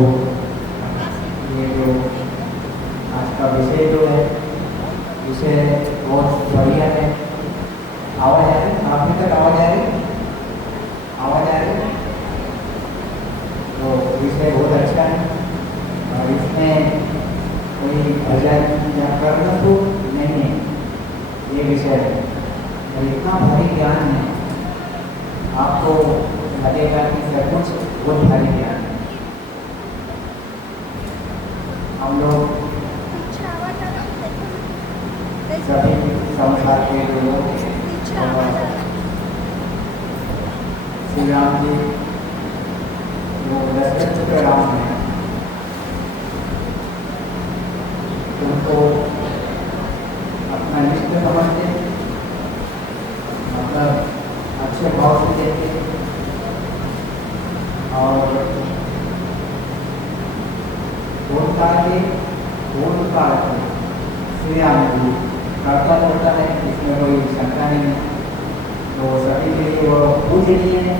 ये जो आज का विषय जो है, विषय बहुत बढ़िया है। आवाज आ रही? काफी तक आवाज आ रही? आवाज आ रही? तो विषय बहुत अच्छा है और इसमें कोई भजन या कर्म तो नहीं है ये विषय है। और इतना भारी ज्ञान है, आपको लगेगा कि सब कुछ बहुत भारी ज्ञान है। हम लोग सभी संसार के लोग श्री राम जी जो दशरथ के राम हैं, उनको अपना नित्य समझते, मतलब अच्छे भाव से देखते और बोलता है श्री राम जी करता होता है, इसमें कोई शंका नहीं है। तो सभी के लिए वो पूजनीय है,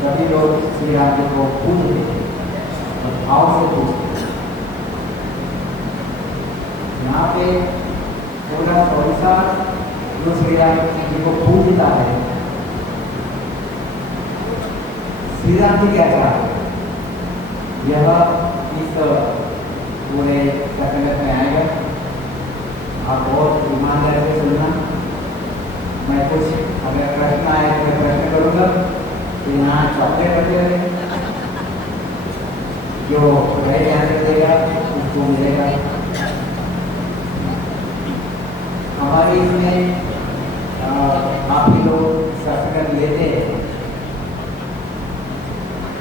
सभी लोग श्री राम जी को पूजते हैं और भाव से पूजते हैं। यहाँ पे पूरा ओडिशा जो श्री राम जी को पूजता है, श्री राम जी क्या चाहते हैं, यह इस पूरे संगत में आएगा। आप बहुत ईमानदारी से सुनना। मैं कुछ अगर प्रश्न आए तो मैं प्रश्न करूँगा कि यहाँ चॉकलेट रखे हुए जो रहे आंसर देगा उसको मिलेगा। हमारी इसमें आप ही लोग सत्संग लेते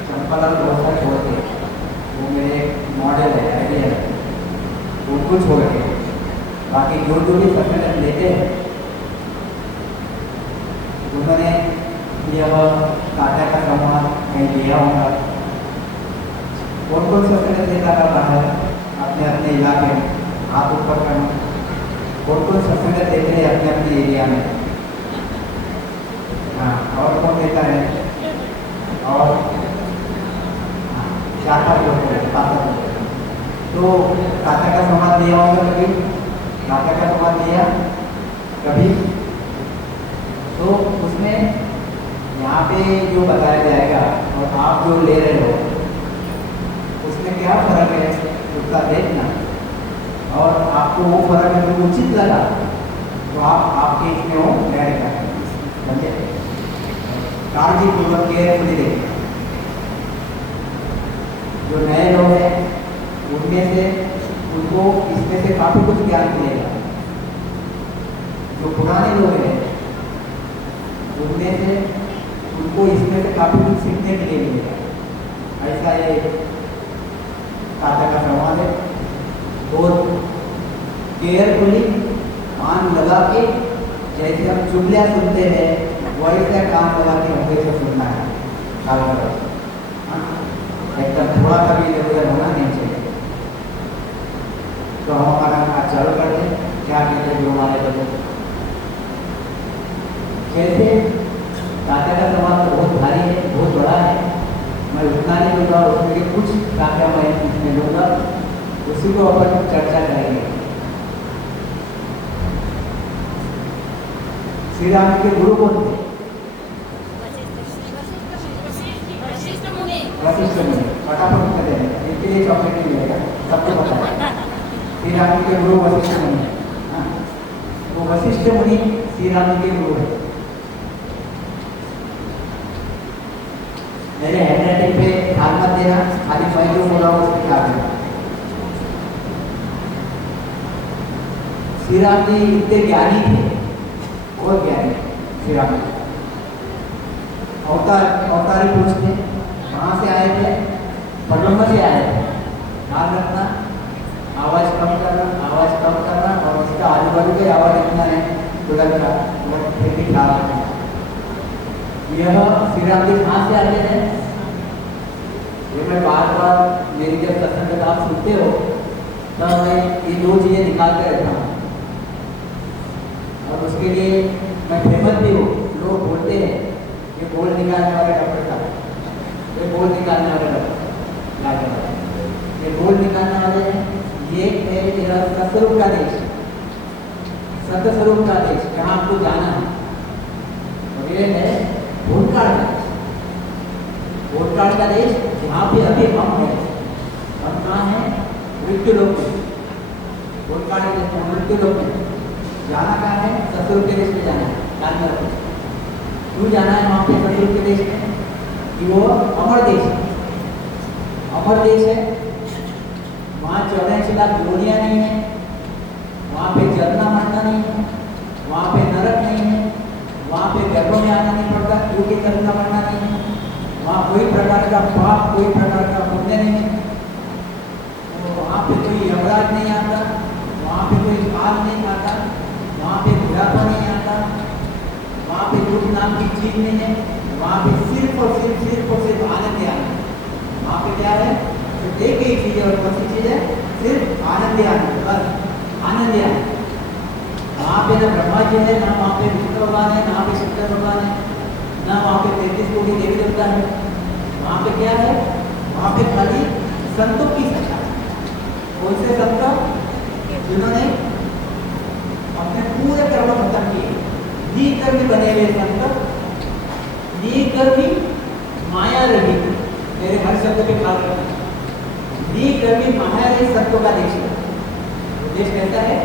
चंपालाल बहुत सारे होते, वो मेरे मॉडल है, आइडिया है, उनको छोड़ के बाकी जो जो भी सत्संग लेते हैं उन्होंने यह टाटा का सामान कहीं दिया होगा। कौन कौन सत्संग लेता था बाहर अपने अपने इलाके में, हाथ ऊपर करना। कौन कौन सत्संग देते हैं अपने अपने एरिया में? हाँ, और कौन देता है? और चार लोग तो टाटा का सामान दिया होगा कभी? टाटा का सामान दिया कभी? तो उसमें यहाँ पे जो बताया जाएगा और आप जो ले रहे हो उसमें क्या फर्क है उसका देखना, और आपको वो फर्क अगर उचित लगा तो आप आपके इसमें वो ऐड करें। समझे? काळजीपूर्वक केयरफुली देखिए। जो नए लोग हैं उनमें से उनको इसमें से काफी कुछ ज्ञान मिलेगा। जो पुराने लोग हैं उनमें से उनको इसमें से काफी कुछ सीखने के लिए मिलेगा। ऐसा ये टाटा का संवाद है। बहुत केयरफुली कान लगा के, जैसे हम चुगलियाँ सुनते हैं वैसे कान लगा के हमको इसे सुनना है। एकदम थोड़ा सा भी इधर उधर होना नहीं चाहिए। तो हम हमारा आज चालू करते हैं। क्या कहते हैं जो हमारे लोग, जैसे टाटा का सवाल तो बहुत भारी है, बहुत बड़ा है, मैं उतना नहीं लूँगा, उसमें कुछ टाटा मैं इसमें लूँगा, उसी को अपन चर्चा करेंगे। श्री राम के गुरु कौन थे? वशिष्ठ मुनि। फटाफट उत्तर देंगे, इनके लिए चॉकलेट नहीं मिलेगा, सबको पता है। श्री राम के गुरु वशिष्ठ मुनि। तो वशिष्ठ मुनि श्री राम के गुरु है। मेरे हैंडराइटिंग पे ध्यान मत देना, खाली मैं जो बोला हूँ उसमें ध्यान देना। श्री राम जी इतने ज्ञानी थे, बहुत ज्ञानी श्री राम जी। अवतारी पुरुष थे। कहाँ से आए थे? पडुम्ब से आए थे। ध्यान रखना, आवाज़ कम करना और उसका आजू बाजू की आवाज़ इतना है तुरंत का फिर भी ख्याल रखना। यह श्री राम जी कहाँ से आते हैं? ये मैं बार बार मेरी जब सत्संग आप सुनते हो तब मैं ये दो चीज़ें निकालते रहता हूँ और उसके लिए मैं फेमस भी हूँ। लोग बोलते हैं ये बोल निकालने वाले डॉक्टर साहब, ये बोल निकालने वाले डॉक्टर। ये है यह सतस्वरूप का देश, सतस्वरूप का देश जहाँ आपको जाना है। और ये है भूतकाल का देश, भूतकाल का देश जहाँ पे अभी हम हैं। हम कहाँ हैं? मृत्यु लोक में, भूतकाल के देश में, मृत्यु लोक में। जाना कहाँ है? सतस्वरूप के देश में जाना है। ध्यान में रखो, क्यों जाना है वहाँ पे सतस्वरूप के देश में? कि वो अमर देश है, अमर देश है। वहाँ 84 लाख योनियाँ नहीं है, वहाँ पे जलना मरना नहीं है, वहाँ पे नरक नहीं है, वहाँ पे गर्भों में आना नहीं पड़ता क्योंकि जलना मरना नहीं है, वहाँ कोई प्रकार का पाप, कोई प्रकार का पुण्य नहीं है, तो वहाँ पे कोई यमराज नहीं आता, वहाँ पे कोई काल नहीं आता, वहाँ पे बुढ़ापा नहीं आता, वहाँ पे दुख नाम की चीज नहीं है, वहाँ पे सिर्फ और सिर्फ आनंद ही आनंद। वहाँ पे क्या है? सिर्फ एक ही चीज है, और कौन सी चीज है? सिर्फ आनंद ही आनंद, बस आनंद ही आनंद। वहाँ पे ना ब्रह्मा जी है, ना वहाँ पे विष्णु भगवान है, ना पे शंकर भगवान है, ना वहाँ पे 33 कोटि देवी देवता है। वहाँ पे क्या है? वहाँ पे खाली संतों की संख्या। कौन से संत? जिन्होंने अपने पूरे कर्म खत्म किए, निकर्मी बने हुए संत, निकर्मी माया रहित। मेरे हर शब्द पे ख्याल रखना, निकर्मी माया रहित संतों का देश है। देश कैसा है?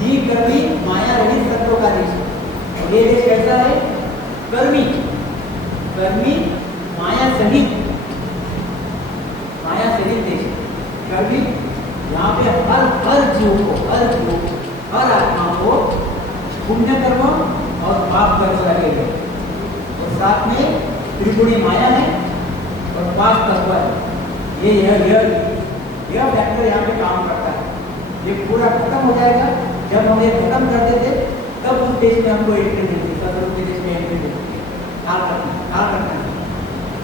निकर्मी माया रहित संतों का देश है। और ये देश कैसा है? कर्मी, कर्मी माया सहित, माया सहित देश। कर्मी यहाँ पे हर जीव को, हर आत्मा को पुण्य कर्म और पाप कर्म लगे हुए, और साथ में त्रिगुणी माया है और 5 तत्व है। यह फैक्टर यहाँ पे काम करता है। ये पूरा खत्म हो जाएगा। जब हम ये खत्म कर देते तब उस देश में हमको एंट्री मिलती, सतस्वरूप के देश में एंट्री मिलती है। ख्याल रखना,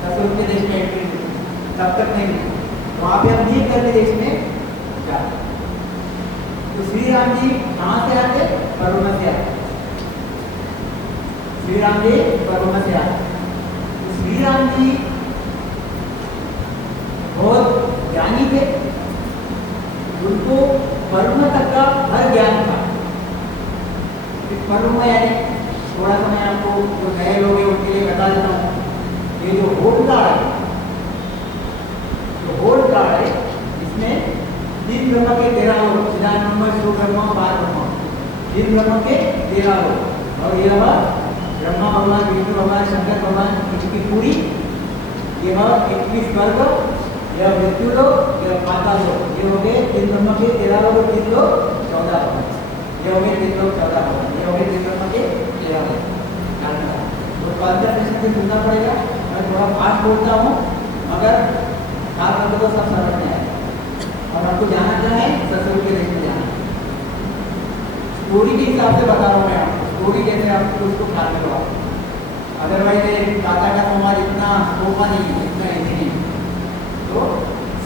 सतस्वरूप के देश में एंट्री मिलती, तब तक नहीं मिलती। वहाँ पे हम ये करके देश में जाते। तो श्री राम जी कहाँ से आते? वरुण से आते। श्री राम जी वरुण से आते। तो श्री राम जी बहुत ज्ञानी थे, उनको वरुण तक का हर ज्ञान था। वरुण में यानी थोड़ा सा मैं आपको जो नए लोग हैं उनके लिए बता देता हूँ। ये जो होलकार है, जो होलकार है, इसमें 3 ब्रह्म के 13 लोग, चिदानंद शिव ब्रह्म, पार ब्रह्म, 3 ब्रह्म के 13 लोग। और यह ब्रह्मा भगवान, विष्णु भगवान, शंकर भगवान, इनकी पूरी यह 21 वर्ग, यह मृत्यु लोग, यह पाताल लोग। ये हो गए 3 ब्रह्म के 13 लोग और 3 लोग 14 भगवान। ये हो गए 3 लोग 14 भगवान। ये हो गए 3 ब्रह्म के 13 लोग। तो कॉन्सेंट्रेशन से सुनना पड़ेगा। मैं थोड़ा फास्ट बोलता हूँ, मगर ख्याल रखो तो सब समझ में आएगा। और आपको जाना क्या है? सतस्वरूप के देश में जाना। स्टोरी के हिसाब से बता रहा हूँ मैं आपको, स्टोरी कैसे आपको उसको ख्याल करो आप। अदरवाइज टाटा का समाज इतना सोफा नहीं है, इतना इजी नहीं है। तो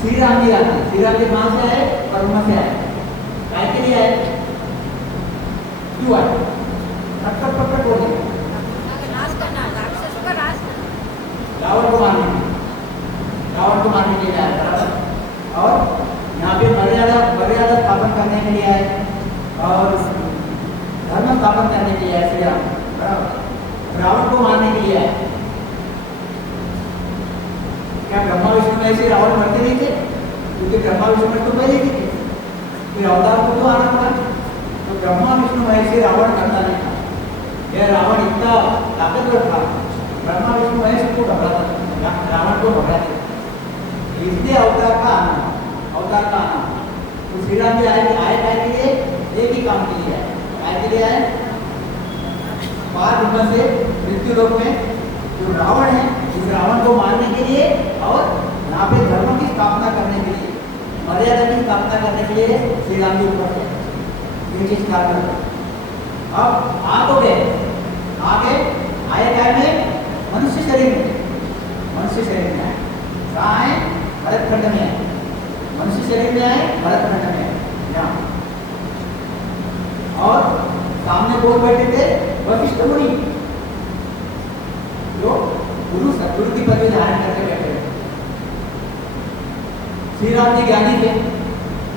श्री राम जी आते हैं। श्री राम जी कहाँ से आए? वरुण से आए। काय के लिए आए? क्यों आए? पकड़ बोलिए। रावण को मारने के लिए, रावण को मारने के लिए आए, बराबर। और यहाँ पे मर्यादा स्थापन करने के लिए आए और धर्म स्थापन करने के लिए आए श्री राम, बराबर। रावण को मारने के लिए आए। क्या ब्रह्मा विष्णु महेश रावण मरते नहीं थे? क्योंकि ब्रह्मा विष्णु महेश तो पहले ही थे, फिर अवतार को तो आना पड़ा। तो ब्रह्मा विष्णु महेश रावण करता नहीं था। यह रावण इतना ताकतवर था, ब्रह्मा विष्णु महेश को घबराता, रावण को घबराते। इसलिए अवतार का आना। तो श्री राम जी आए काय के लिए? एक ही काम के लिए आए। काय के लिए आए? पार ब्रह्म से मृत्यु लोक में जो रावण है, इस रावण को मारने के लिए और यहाँ पे धर्म की स्थापना करने के लिए, मर्यादा की स्थापना करने के लिए श्री राम जी ऊपर थे। ये चीज ख्याल रखो। अब आ तो गए, आगे आए क्या में? मनुष्य शरीर में, मनुष्य शरीर में आए। कहाँ आए? भरतखंड में आए। मनुष्य शरीर में आए, भरतखंड में आए यहाँ। और सामने कौन बैठे थे? वशिष्ठ मुनि, जो गुरु सतगुरु की पदवी धारण करके बैठे थे। श्री राम जी ज्ञानी थे,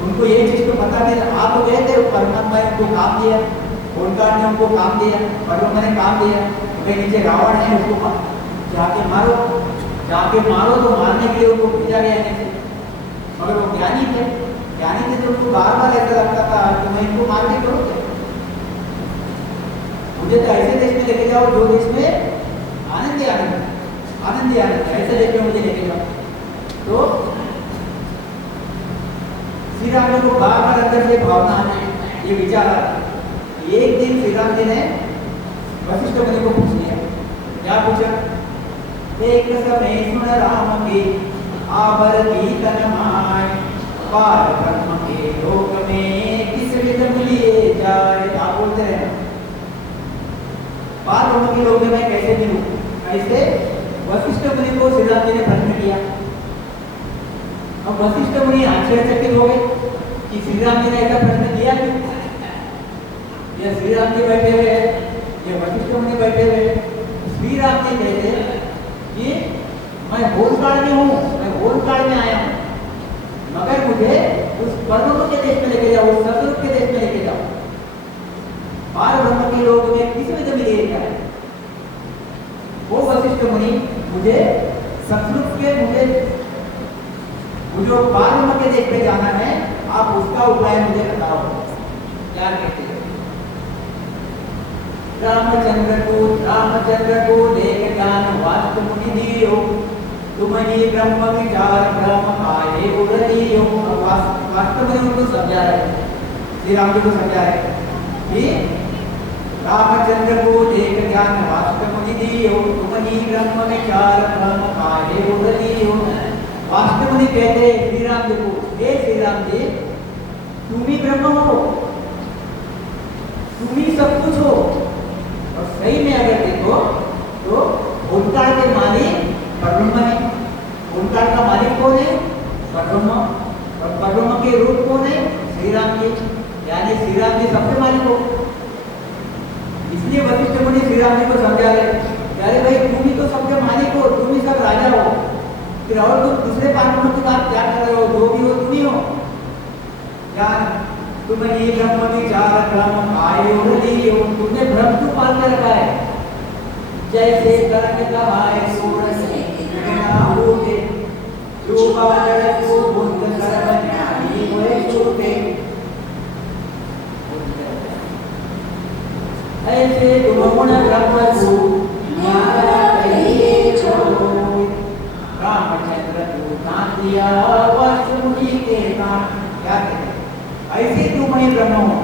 उनको ये चीज तो पता नहीं, आप तो गए थे, परमात्मा ने उनको काम दिया, ओंकार ने उनको काम दिया, परमात्मा ने काम दिया, भाई नीचे रावण है उसको जाके मारो, तो मारने के लिए उनको भेजा गया नीचे। मगर वो ज्ञानी थे तो उनको बार बार ऐसा लगता था कि मैं इनको मार के करूँ, मुझे तो ऐसे देश में लेके जाओ जो देश में आनंद ही आनंद, ऐसे देश में मुझे लेके जाओ। तो श्री राम जी को बार बार अंदर से भावना है, ये विचार आता। एक दिन श्री राम जी ने वशिष्ठ मुनि को पूछ लिया, क्या पूछा? एक समय सुन राम के आवर कीर्तन माय, पार ब्रह्म के लोक में किस विध मिलिए जाए। आप बोलते हैं पार ब्रह्म के लोक में मैं कैसे मिलूं? ऐसे वशिष्ठ मुनि को श्री राम जी ने प्रश्न किया। अब वशिष्ठ मुनि आश्चर्यचकित हो गए कि श्री राम जी ने ऐसा प्रश्न किया क्यों? ये श्री राम जी बैठे हुए हैं, ये वशिष्ठ मुनि बैठे हुए हैं। श्री राम जी कहते हैं कि मैं भूतकाल में हूँ, मैं भूतकाल में आया हूँ, मगर मुझे उस परलोक के देश में लेके जाओ, उस सतयुग के देश में लेके जाओ, पार ब्रह्म के लोक में किस विध में ले जाए। वो वशिष्ठ मुनि मुझे सतयुग के मुझे पार ब्रह्म के देश पे जाना है, आप उसका उपाय मुझे बताओ। क्या कहते हैं? रामचंद्र को लेकर ज्ञान वास्तु मुनि दियो, तुम्हारी ब्रह्म विचार ब्रह्म आए उड़ियो। वास्तव में उनको समझा है, श्री राम जी को समझा है कि रामचंद्र को लेकर ज्ञान वास्तु मुनि दियो, तुम्हारी ब्रह्म विचार ब्रह्म आए उड़ियो। वास्तव मुनि कहते हैं श्री राम जी को, हे श्री राम जी, तुम ही ब्रह्म हो, तुम ही सब कुछ हो। और सही में अगर देखो तो ओंकार के मालिक परब्रह्म है। ओंकार का मालिक कौन है? परब्रह्म। और परब्रह्म के रूप कौन है? श्री राम जी, यानी श्री राम जी सबसे मालिक हो। इसलिए वशिष्ठ मुनि श्री राम जी को समझा रहे, अरे भाई तुम ही तो सबके मालिक हो, तुम ही सब राजा हो, फिर और तुम दूसरे पार्टनर की बात क्या कर रहे हो? जो भी हो तुम ही हो। ज्ञान तुम्हारी ब्रह्म विचार ब्रह्म आए उड़ियो, तुमने ब्रह्म क्यों पाल कर रखा है? जैसे तरंग कहाए सूरज बिना होते, जो बादल को बुद्ध सर्वज्ञानी होए छूटे। ऐसे तुम गुण ब्रह्म को न्यारा कहिए छोड़। रामचंद्र को दान दिया वास्तु मुनि के दान। क्या कहते? ऐसे तुम ही ब्रह्म हो,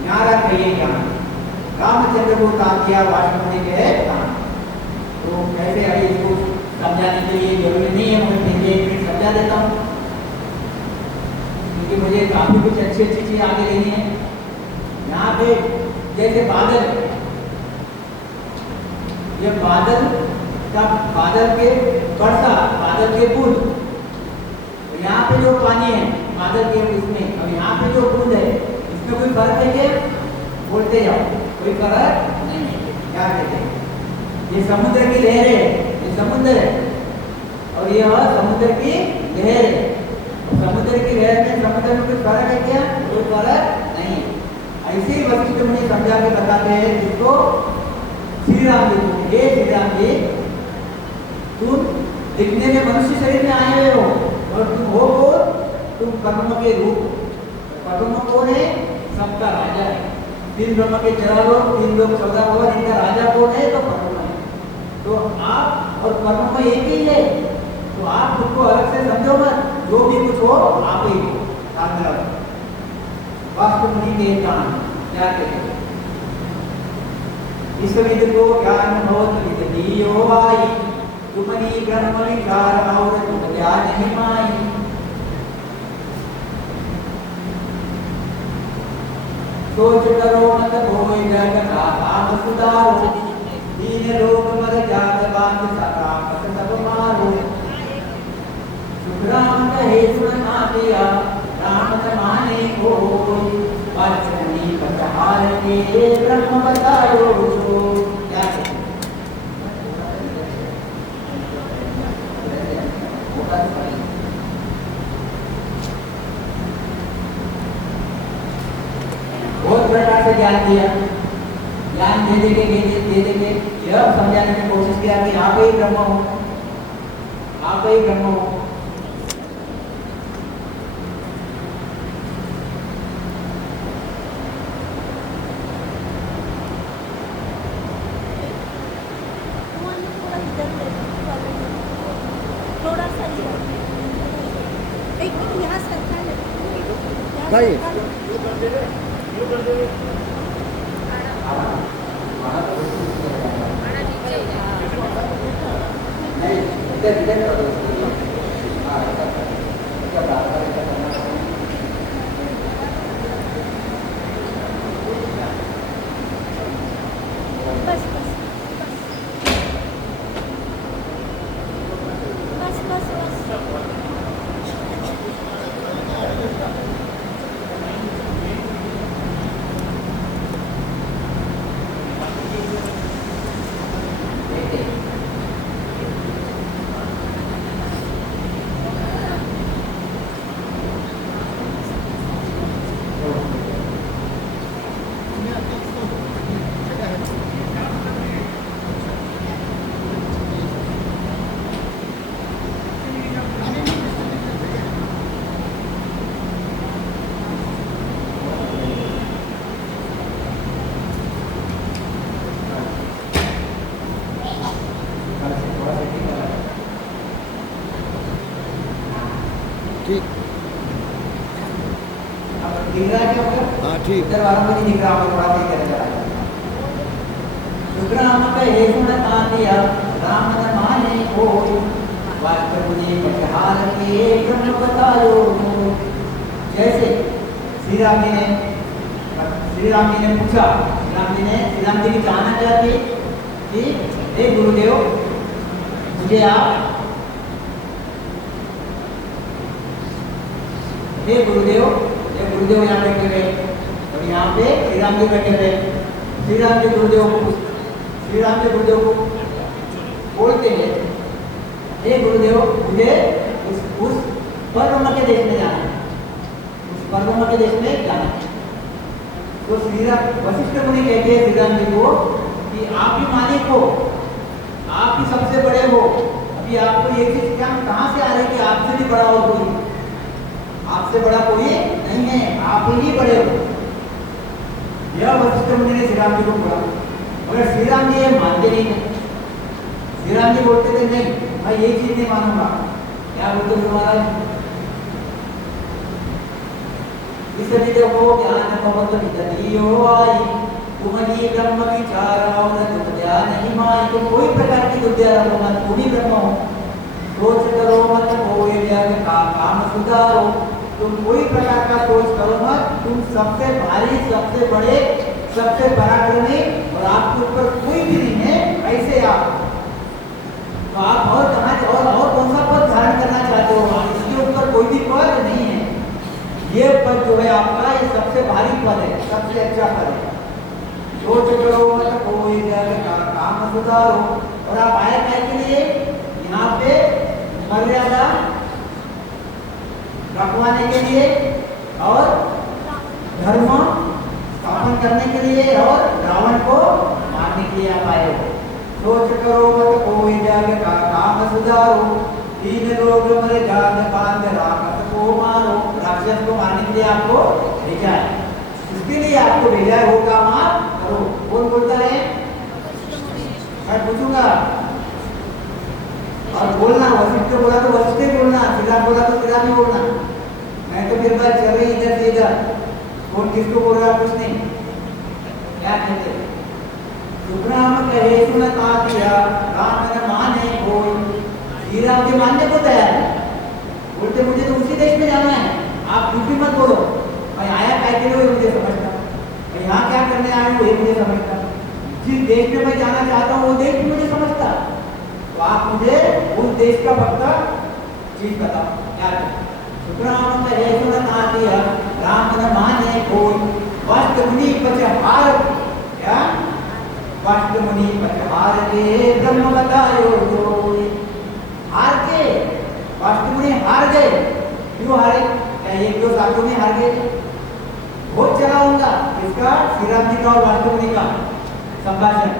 न्यारा कहिए ज्ञान। रामचंद्र को दान दिया वास्तु मुनि के दान। तो कैसे अभी इसको समझाने के लिए जरूरी नहीं है, मैं पहले एक मिनट समझा देता हूँ, क्योंकि मुझे काफी कुछ अच्छी चीजें आगे लेनी है। यहाँ पे जैसे बादल, ये बादल का, बादल के वर्षा, बादल के बूंद, तो यहाँ पे जो पानी है बादल के उसमें, अब यहाँ पे जो बूंद है इसमें कोई फर्क है क्या? बोलते जाओ, कोई फर्क नहीं है। क्या कहते हैं? ये समुद्र की लहर है, ये समुद्र है, और यह समुद्र की लहर है। समुद्र की लहर में समुद्र में कोई फर्क है क्या? कोई फर्क नहीं। ऐसे ही वशिष्ठ मुनि समझा के बताते हैं जिसको श्री राम जी को, हे श्री राम जी, तुम दिखने में मनुष्य शरीर में आए हुए हो, और तुम हो कौन? तुम ब्रह्म के रूप। ब्रह्म कौन है? सबका राजा है। तीन ब्रह्म के 14 लोग, 3 लोग 14 भवन, इनका राजा कौन है? तो ब्रह्म है। तो आप और ब्रह्म एक ही है, तो आप खुद को अलग से समझो मत, जो भी कुछ हो आप ही हो। वास्तु मुनि के ज्ञान क्या कहते हैं? इस विद को ज्ञान हो विद दियो भाई, तुम्हारी ब्रह्म विचार और तुम ज्ञान ही माई। सोच करो मत होए जग का काम सुधारो, दीन लोक मर जात बांध सका मत सब मारो। सुखराम कहे सुन ना दिया, राम समाने को पचनी पचहार के ब्रह्म बतायो जो। क्या से ज्ञान दिया, ज्ञान दे के यह समझाने की कोशिश किया कि आप ही ब्रह्म हो, आप ही ब्रह्म हो। भाई ठीक, अब दिख रहा है क्या आपको? हाँ ठीक। इधर वालों को नहीं दिख रहा, आपको थोड़ा देख कर चला शुक्राम कहे सुनतातिया राम न माने कोई, वाक्य मुझे पचहार के ब्रह्म बतायो। जैसे श्री राम जी ने पूछा, श्री राम जी की जानना चाहती कि हे गुरुदेव, मुझे आप, हे गुरुदेव यहाँ बैठे हुए और यहाँ पे श्री राम जी बैठे हुए। श्री राम जी गुरुदेव को बोलते हैं, हे गुरुदेव, मुझे उस परब्रह्म के देश में जाना है, उस परब्रह्म के देश में जाना है। तो वशिष्ठ मुनि कहते हैं श्री राम जी को कि आप ही मालिक हो, आप ही सबसे बड़े हो। अभी आपको ये चीज क्या कहाँ से आ रही है कि आपसे भी बड़ा हो कोई? आपसे बड़ा कोई नहीं है, आप ही बड़े हो। यह वशिष्ठ मुनि ने श्री राम जी को बोला, मगर श्री राम जी ये मानते नहीं थे। श्री राम जी बोलते थे नहीं, मैं ये चीज नहीं मानूंगा। क्या बोलते थे महाराज? इसलिए देखो ज्ञान भवत विदधियो आई, तुम्हारी ब्रह्म विचार और दुर्दया नहीं माई। तो कोई प्रकार की दुर्दया रखो मत, तुम ही ब्रह्म हो। सोच करो मत कोई जग का काम सुधारो, तुम कोई प्रकार का सोच करो मत, तुम सबसे भारी, सबसे बड़े, सबसे पराक्रमी और आपके ऊपर कोई भी नहीं है, ऐसे आप। तो आप और कहाँ और कौन सा पद धारण करना चाहते हो? इसके ऊपर कोई भी पद नहीं है। ये पद जो है आपका, ये सबसे भारी पद है, सबसे अच्छा पद है। सोच करो मत कोई जग का काम सुधारो। और आप आए क्या के लिए? यहाँ पे मर्यादा रखवाने के लिए और धर्म स्थापन करने के लिए और रावण को मारने के लिए आप आए हो। सोच करो मत कोई जग का काम सुधारो, तीन लोग मरे जान बांध राक्षस को मारो। राक्षस को मारने के लिए आपको भेजा है, इसके लिए आपको भेजा है, वो काम आप करो। कौन बोलता है? मैं पूछूंगा और बोलना। वशिष्ठ बोला तो वशिष्ठ बोलना, श्रीराम बोला तो श्रीराम ही बोलना। मैं तो फिर बात चल रही इधर से इधर, कौन किसको बोल रहा कुछ नहीं। क्या कहते? सुखराम कहे सुनतातिया राम न माने कोई। श्री राम जी मानने को तैयार है, बोलते मुझे तो उसी देश में जाना है, आप कुछ भी मत बोलो। मैं आया क्या के लिए मुझे समझता, मैं यहाँ क्या करने आया हूँ ये मुझे समझता, जिस देश में मैं जाना चाहता हूँ वो देश भी मुझे समझता। तो आप मुझे उस देश का पक्का चीज बताओ, क्या करें? सुखराम कहे सुनतातिया राम न माने कोई, वस्त मुनि पचहार। क्या? वस्त मुनि पचहार के ब्रह्म बतायो कोई। हार के वस्त मुनि हार गए। क्यों हारे? क्या एक दो सालों में हार गए? भोज चलाऊंगा। इसका श्री राम जी का और वास्तुमुनि का संभाषण।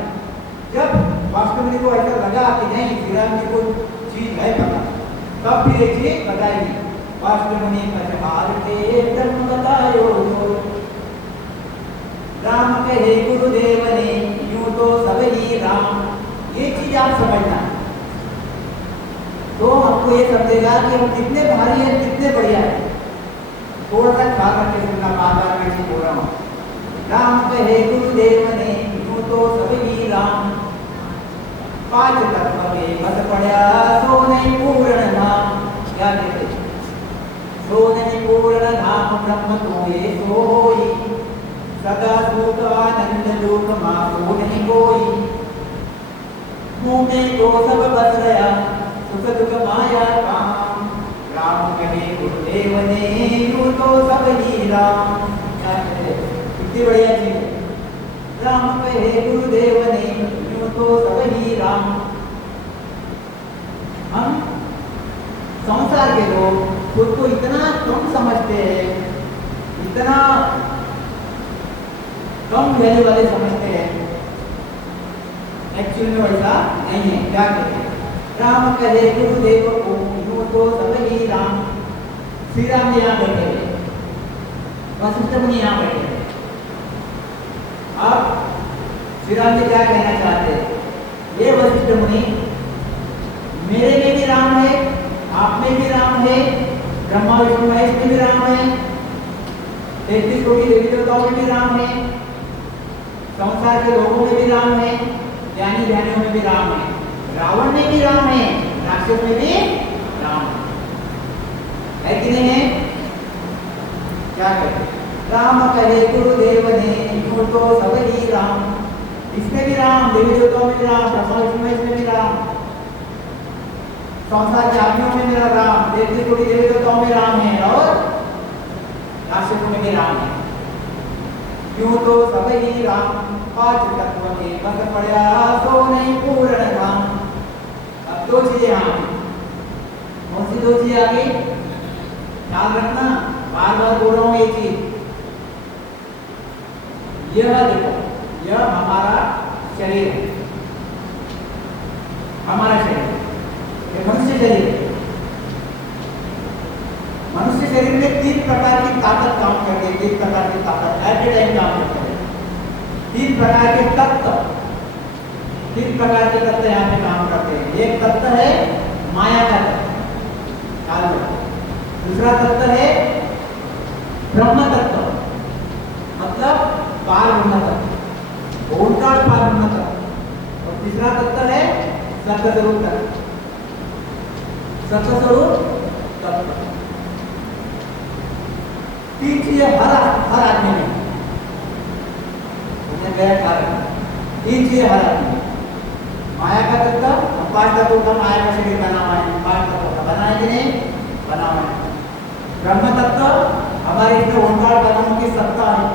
जब वास्तुमुनि को ऐसा लगा कि नहीं श्री राम जी को चीज है पता, तब फिर एक चीज बताएगी। वास्तुमुनि के धर्म बतायो राम कहे गुरुदेव ने यूं तो सब ही राम। ये चीज आप समझना, तो आपको ये समझेगा कि हम कितने भारी हैं, कितने बढ़िया है। थोड़ा सा ख्याल रख के सुनना, बार-बार मैं चीज बोल रहा हूँ। राम कहे गुरुदेव ने यूं तो सब ही राम, पांच तत्व में बस पड़ा सो नहीं पूर्ण धाम। क्या कहते हैं? सो नहीं पूर्ण धाम ब्रह्म तो ये सोई, सदा सुख आनंद दुख माको नहीं कोई। मुँह में तो सब बस रहा सुख दुख माया काम, राम कहे गुरुदेव ने यूं तो सब ही राम। क्या कहते हैं? कितनी बढ़िया चीज है। राम कहे गुरुदेव ने यूं तो सब ही राम। हम संसार के लोग खुद को इतना कम समझते हैं, इतना कम वैल्यू वाले समझते हैं। एक्चुअल में वैसा नहीं है। क्या कहते हैं? राम कहे गुरुदेव को यूं तो सब ही राम। श्री राम जी यहाँ बैठे हैं, वशिष्ठ मुनि यहाँ बैठे हैं। अब श्री राम जी क्या कहना चाहते हैं? ये वशिष्ठ मुनि, मेरे में भी राम है, आप में भी राम है, ब्रह्मा विष्णु महेश में भी राम है, 33 कोटि देवी देवताओं में भी राम है, संसार के लोगों में भी राम है, ज्ञानी ध्यानियों में भी राम है, रावण में भी राम है, राक्षस में भी राम है कि नहीं है? क्या कहते? राम कहे गुरुदेव ने यूं तो सब ही राम। इसमें भी राम, देवी देवताओं में भी राम, ब्रह्मा विष्णु महेश में भी राम, संसार के आदमियों में मेरा राम, 33 कोटि देवी देवताओं में राम है और राक्षसों में भी राम है। यूं तो सब ही राम, पांच तत्व के बस पड़ा सो नहीं पूर्ण धाम। अब दो चीजें यहाँ, कौन सी दो चीजें आ गई? ख्याल रखना, बार बार बोल रहा हूँ ये चीज। यह देखो, यह हमारा शरीर है, हमारा शरीर, ये मनुष्य शरीर है। मनुष्य शरीर में 3 प्रकार की ताकत काम करती है, 3 प्रकार की ताकत एट ए टाइम काम करती है। 3 प्रकार के तत्व, 3 प्रकार के तत्व यहाँ पे काम करते हैं। एक तत्व है माया का तत्व, दूसरा तत्व है ब्रह्म तत्व, मतलब पार ब्रह्म तत्व, ओंकार पार ब्रह्म तत्व, और तीसरा तत्व है सत्स्वरूप तत्व, सत्स्वरूप तत्व। 3 चीजें हर आदमी में, गया कारण 3 चीजें हर आदमी में। माया का तत्व, 5 तत्वों का माया का शरीर बना हुआ है, 5 तत्वों का बना है कि नहीं? बना हुआ है। ब्रह्म तत्व, हमारे इसमें ओंकार प्राणों की सत्ता है,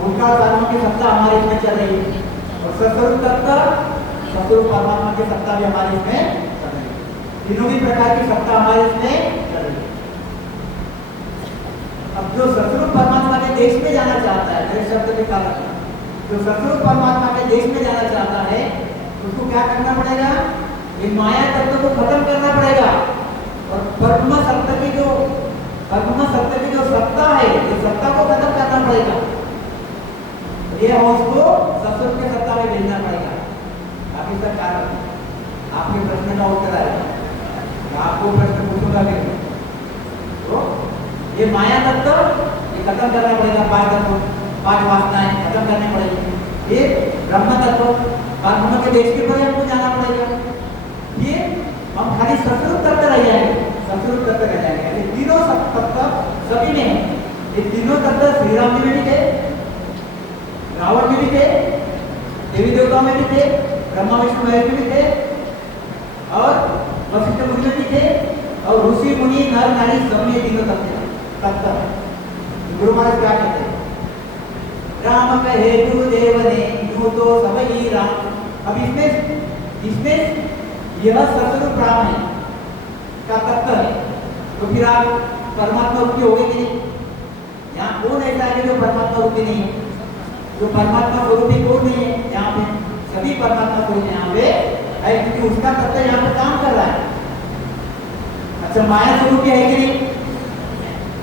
ओंकार प्राणों की सत्ता हमारे इसमें चल रही है। और सत्स्वरूप तत्व, सत्स्वरूप परमात्मा की सत्ता भी हमारे इसमें चल रही है। तीनों ही प्रकार की सत्ता हमारे इसमें चल रही है। अब जो सत्स्वरूप परमात्मा के देश में जाना चाहता है, मेरे शब्द के कारण, जो सत्स्वरूप परमात्मा के देश में जाना चाहता है, उसको क्या करना पड़ेगा? ये माया तत्व को खत्म करना पड़ेगा और ब्रह्म सत्ता की जो सत्ता है, ये सत्ता को खत्म करना पड़ेगा। ये उसको सत्स्वरूप की सत्ता में भेजना पड़ेगा। बाकी सब कारण आपके प्रश्न का उत्तर आएगा, आपको प्रश्न पूछूंगा फिर। तो ये माया तत्व ये खत्म करना पड़ेगा, 5 तत्व, 5 वासनाएं खत्म करनी पड़ेगी। ये ब्रह्म तत्व, ब्रह्म के देश के परे हमको जाना पड़ेगा। ये हम खाली सत्स्वरूप तत्व रह जाएंगे, सत्स्वरूप तत्व रह जाएंगे। ये तीनों तत्व सभी में है। ये तीनों तत्व श्री राम जी में भी थे, रावण में भी थे, देवी देवताओं में भी थे, ब्रह्मा विष्णु महेश में भी थे, और वशिष्ठ मुनि में भी थे, और ऋषि मुनि नर नारी सब में तीनों तत्व। गुरु महाराज क्या कहते हैं? राम कहे गुरुदेव ने यूं तो सब ही राम। अब इसमें यह सत्स्वरूप राम है का तत्व है, तो फिर आप परमात्मा रूपी हो गए कि नहीं? यहाँ कौन है ऐसा है जो परमात्मा रूपी नहीं है, जो परमात्मा स्वरूपी कोई नहीं है यहाँ पे, सभी परमात्मा स्वरूप यहाँ पे है, क्योंकि उसका तत्व यहाँ पे काम कर रहा है। अच्छा, माया स्वरूप है कि नहीं?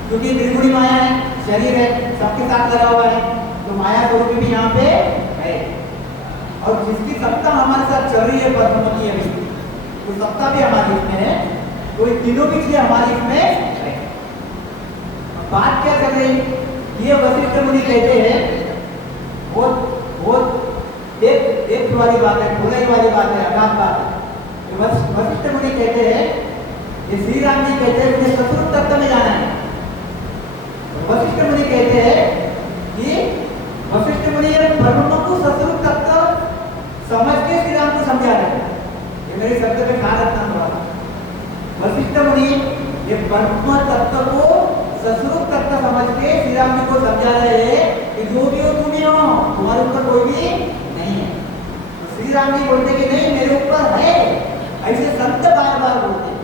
क्योंकि त्रिगुणी माया है, शरीर है, सबके साथ लगा हुआ है, तो माया स्वरूप भी यहाँ पे है। और जिसकी सत्ता हमारे साथ चल रही है परमात्मा की अभी, तो सत्ता भी हमारी इसमें है, तो ये तीनों भी चीजें हमारी इसमें है। बात क्या कर रही है? ये वशिष्ठ मुनि कहते हैं, बहुत एक वाली बात है, भुलाई वाली बात है, अगाध बात है। वशिष्ठ मुनि कहते हैं, ये श्री राम जी कहते हैं मुझे सतरूप तत्व में जाना है। वशिष्ठ मुनि कहते हैं कि वशिष्ठ मुनि ब्रह्म को सतरूप तत्व समझ के श्री राम को समझा रहे हैं। ये मेरे शब्द में ख्याल रखना थोड़ा। वशिष्ठ मुनि ये ब्रह्म तत्व को सतरूप तत्व समझ के श्री राम जी को समझा रहे हैं कि जो भी हो तुम ही हो, तुम्हारे ऊपर कोई भी नहीं है। तो श्री राम जी बोलते कि नहीं, मेरे ऊपर है। ऐसे संत बार बार बोलते हैं,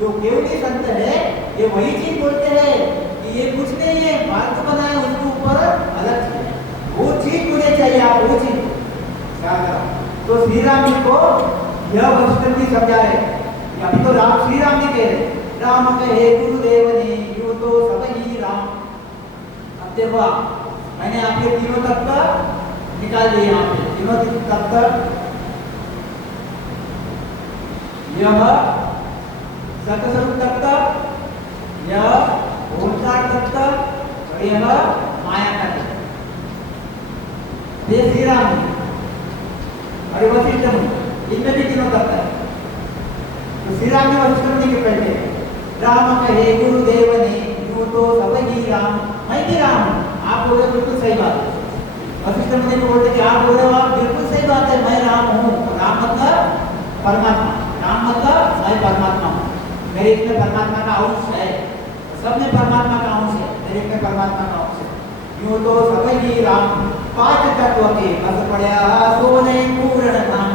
जो केवली संत है ये वही चीज बोलते हैं कि ये कुछ नहीं है, फालतू बना है, उसके ऊपर अलग चीज है, वो चीज मुझे चाहिए, आप वो चीज क्या करो। तो श्री राम जी को यह वशिष्ठ जी समझा रहे। अभी तो राम श्री राम जी कह रहे, राम कहे गुरुदेव ने यो तो सब ही राम। अब देखो, मैंने आपके तीनों तत्व निकाल दिए यहाँ पे, तीनों तत्व, यह सतस्वरूप तत्व, यह ओंकार तत्व और यह माया का तत्व। ये श्री राम जी और वशिष्ठ मुनि, इनमें भी तीनों तत्व है। तो श्री राम जी वशिष्ठ मुनि के कहते हैं, राम कहे गुरुदेव ने यूं तो सब ही राम, मैं भी राम हूं। आप बोल रहे बिल्कुल सही बात है। वशिष्ठ मुनि को बोलते कि आप बोल रहे हो, आप बिल्कुल सही बात है, मैं राम हूँ। राम मतलब परमात्मा, राम मतलब मैं परमात्मा हूँ, मेरे इसमें परमात्मा का अंश है, सब में परमात्मा का अंश है, मेरे इसमें परमात्मा का अंश है। यूं तो सब ही राम, पांच तत्व के बस पड़ा सो नहीं पूर्ण नाम।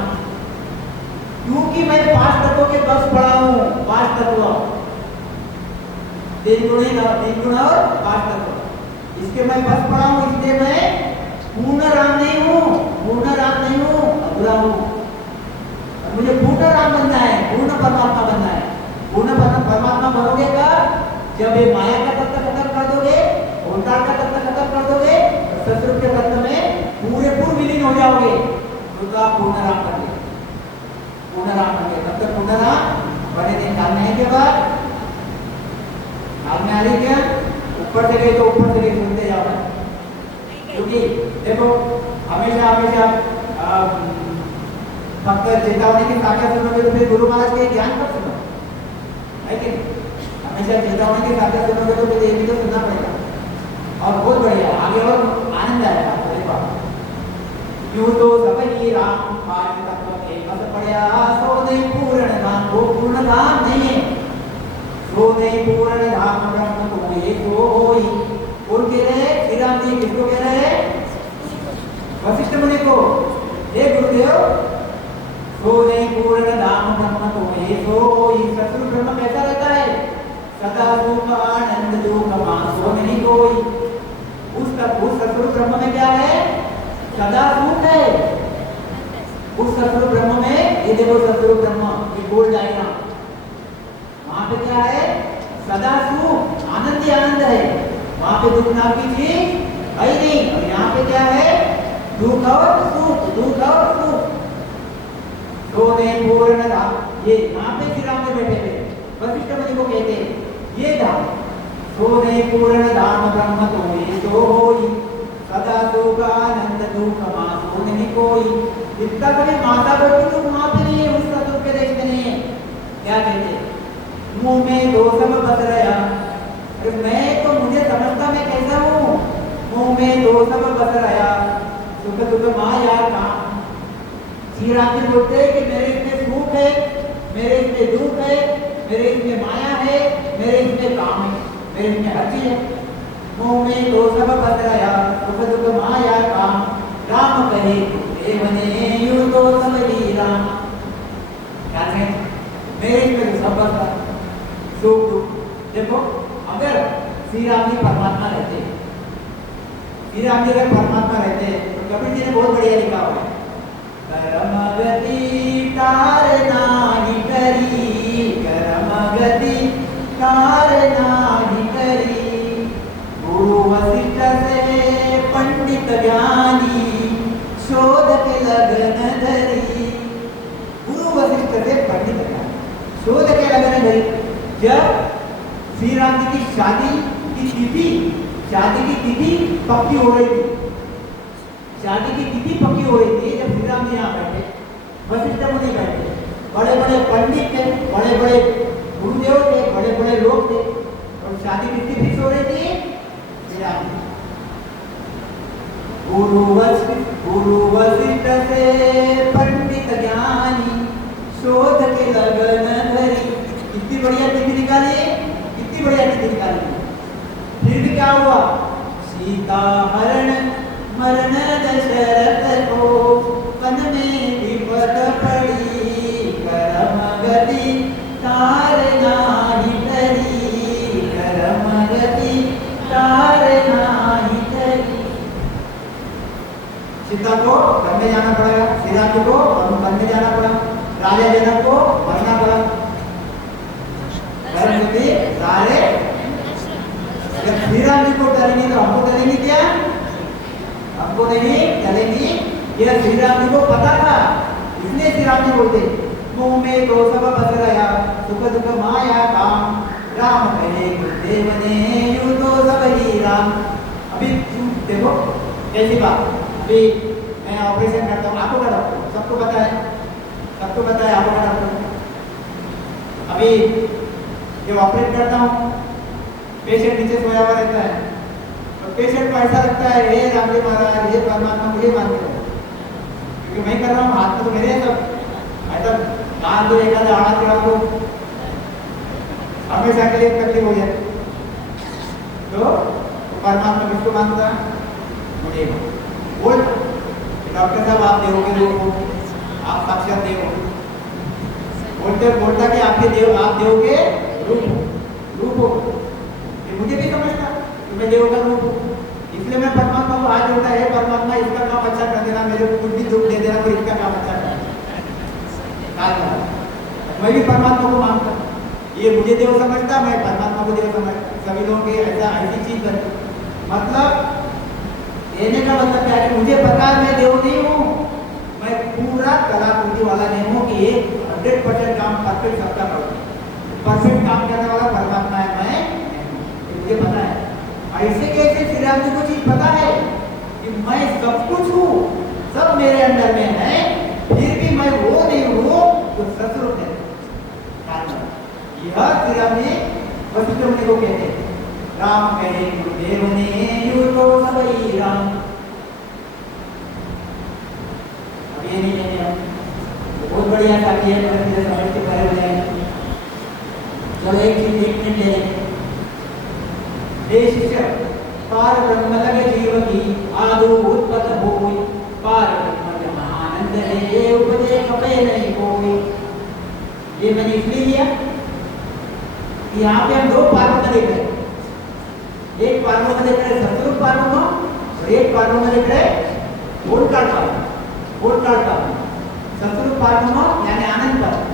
क्योंकि मैं पांच तत्वों के बस पड़ा हूँ, पांच तत्व, तीन गुण और पांच तत्व, इसके मैं बस पड़ा हूँ, इसलिए मैं पूर्ण राम नहीं हूँ, पूर्ण राम नहीं हूँ, अधूरा हूँ। मुझे पूर्ण राम बनना है, पूर्ण परमात्मा बनना है। पूर्ण परमात्मा बनोगे का जब ये माया का तत्व खत्म कर दोगे, ओंकार का तत्व खत्म कर दोगे, सतरूप के तत्व में पूरे विलीन हो जाओगे, तो आप पूर्ण राम बन गए, पूर्ण राम बन गए। तब तक पूर्ण राम बने दिन काल में के बाद काल में आ रही क्या, ऊपर से गए तो ऊपर से गए सुनते जाओ। क्योंकि देखो हमेशा भक्त चेतावनी की साक्षात सुनोगे तो फिर गुरु महाराज के ज्ञान पर सुनो, है कि नहीं? हमेशा चेतावनी की साक्षात सुनोगे तो फिर ये भी तो सुनना पड़ेगा, और बहुत बढ़िया आगे और आनंद आएगा। यूं तो सब ही राम, पांच तत्व के बस पड़ा सो नहीं पूर्ण धाम। वो पूर्ण धाम नहीं है, सो नहीं पूर्ण धाम ब्रह्म तो ये तो होई। कौन कह रहे हैं? श्री राम जी किसको कह रहे हैं? वशिष्ठ मुनि को। हे गुरुदेव, सो नहीं पूर्ण धाम ब्रह्म तो ये तो होई। सतरूप ब्रह्म कैसा रहता है? सदा सुख आनंद दुख मान सो नहीं कोई। उस सतरूप ब्रह्म में क्या है? सदा सुख है। उस सतरूप ब्रह्म में, ये देखो सतरूप ब्रह्म, ये गोल डायग्राम, वहां पे क्या है? सदा सुख, आनंद ही आनंद है, वहां पे दुख नाम की चीज है ही नहीं। और यहाँ पे क्या है? दुख और सुख, दुख और सुख। तो नहीं पूर्ण धाम, ये यहाँ पे श्री राम में बैठे थे, वशिष्ठ मुनि को कहते हैं ये धाम, सो नहीं पूर्ण धाम ब्रह्म तो ये तो होई। सदा सुख आनंद दुख मान सो नहीं कोई। इतना कभी माता बेटी तो वहां पे नहीं है, उस सतरूप के देश में नहीं है। क्या कहते हैं? मुंह में दो सब बस रहा। अरे मैं तो मुझे समझता मैं कैसा हूँ? मुंह में दो सब बस रहा, सुख दुख माया काम। श्री राम जी बोलते हैं कि मेरे इसमें सुख है, मेरे इसमें दुख है, मेरे इसमें माया है, मेरे इसमें काम है, मेरे इसमें हर चीज है। मुंह में दो सब बस रहा, सुख दुख माया काम। राम कहे देवने यूं तो सब ही राम। क्या है? मेरे इसमें सब बस रहा, सुख दुख। देखो अगर श्री राम जी परमात्मा रहते, श्री राम जी अगर परमात्मा रहते हैं तो कबीर जी ने बहुत बढ़िया लिखा हुआ है, करम गति तार नाही करी, करम गति तार नाही करी, गुरु वशिष्ठ से पंडित ज्ञानी, शोध के लगन धरी। गुरु वशिष्ठ से पंडित ज्ञानी, शोध के लगन धरी। जब श्री राम जी की शादी की तिथि पक्की हो रही थी, शादी की तिथि पक्की हो रही थी, जब श्री राम जी यहाँ बैठे, वशिष्ठ मुनि बैठे, बड़े बड़े पंडित थे, बड़े बड़े गुरुदेव थे, बड़े बड़े लोग थे, और शादी की तिथि फिक्स हो रही थी श्री राम जी। गुरु वशिष्ठ से पंडित ज्ञानी, शोध के लगन धरी। कितनी बढ़िया तिथि निकाली, कितनी बढ़िया तिथि निकाली। फिर भी क्या हुआ, सीता हरण मरण दशरथ को, वन में विपद पड़ी, करम गति तार नाही करी, करम गति तार नाही करी। सीता को वन में जाना पड़ा, श्री राम जी को वन में जाना पड़ा, राजा जनक को मरना पड़ा। करम गति सारे, जब श्री राम जी को डरेंगे तो हमको डरेंगे क्या? हमको नहीं डरेंगी। यह श्री राम जी को पता था, इसलिए श्री राम जी बोलते, मुंह में तो सब बस रहा, सुख दुख माया काम, राम कहे गुरुदेव ने यूं तो सब ही राम। अभी देखो कैसी बात, अभी मैं ऑपरेशन करता हूँ, आपको का डॉक्टर, सबको पता है, सबको पता है आपको का डॉक्टर। अभी जब ऑपरेट करता हूँ, पेशेंट नीचे सोया हुआ रहता है, तो पेशेंट को ऐसा लगता है, हे राम जी महाराज, हे परमात्मा मुझे मान दो, क्योंकि मैं कर रहा हूँ, हाथ में तो मेरे सब ऐसा कान दो, एक आधा हाथ चढ़ा दो, हमेशा के लिए तकलीफ हो जाए। तो परमात्मा किसको मानता है? मुझे बोल, डॉक्टर साहब आप देव के रूप हो, आप साक्षात देव हो, बोलता कि आपके देव, आप देव के रूप हो। मुझे भी समझता कि मैं देव का रूप हूँ, इसलिए मैं परमात्मा को हाथ जोड़ता है, परमात्मा इसका काम अच्छा कर देना, मेरे को कुछ भी दुख दे देना, फिर इसका काम अच्छा कर देना। मैं भी परमात्मा को मानता, ये मुझे देव समझता, मैं परमात्मा को देव समझता। सभी लोगों की ऐसी चीज करती, मतलब कहने का मतलब क्या है कि मुझे पता है मैं देव नहीं हूँ, मैं पूरा कलाकृति वाला नहीं हूँ कि 100% काम परफेक्ट सबका करूँ। परफेक्ट काम करने वाला परमात्मा है, मैं मुझे पता है। ऐसे कैसे श्री राम जी को चीज पता है कि मैं सब कुछ हूँ, सब मेरे अंदर में है, फिर भी मैं वो नहीं हूँ तो ससुर है। यह श्री राम जी वशिष्ठ मुनि को कहते हैं, राम कहे गुरुदेव ने यूं तो सब ही राम। अब ये नहीं कहते हम, बहुत बढ़िया था कि समझ के परे हो जाएंगे। चलो एक चीज, एक मिनट ले लेंगे। शिष्य पार ब्रह्म लगे जीव की, आदो उत्पत्त होई, पार ब्रह्म महानंद है, उपजे कपे नहीं कोई। ये मैंने इसलिए लिया कि यहाँ पे हम दो पार्वत देख रहे हैं, एक पार्वत देख रहे सतरूप पार्वत और एक पार्वत देख रहे ओंकार पार्वत। सतरूप पार्वत यानी आनंद पार्वत,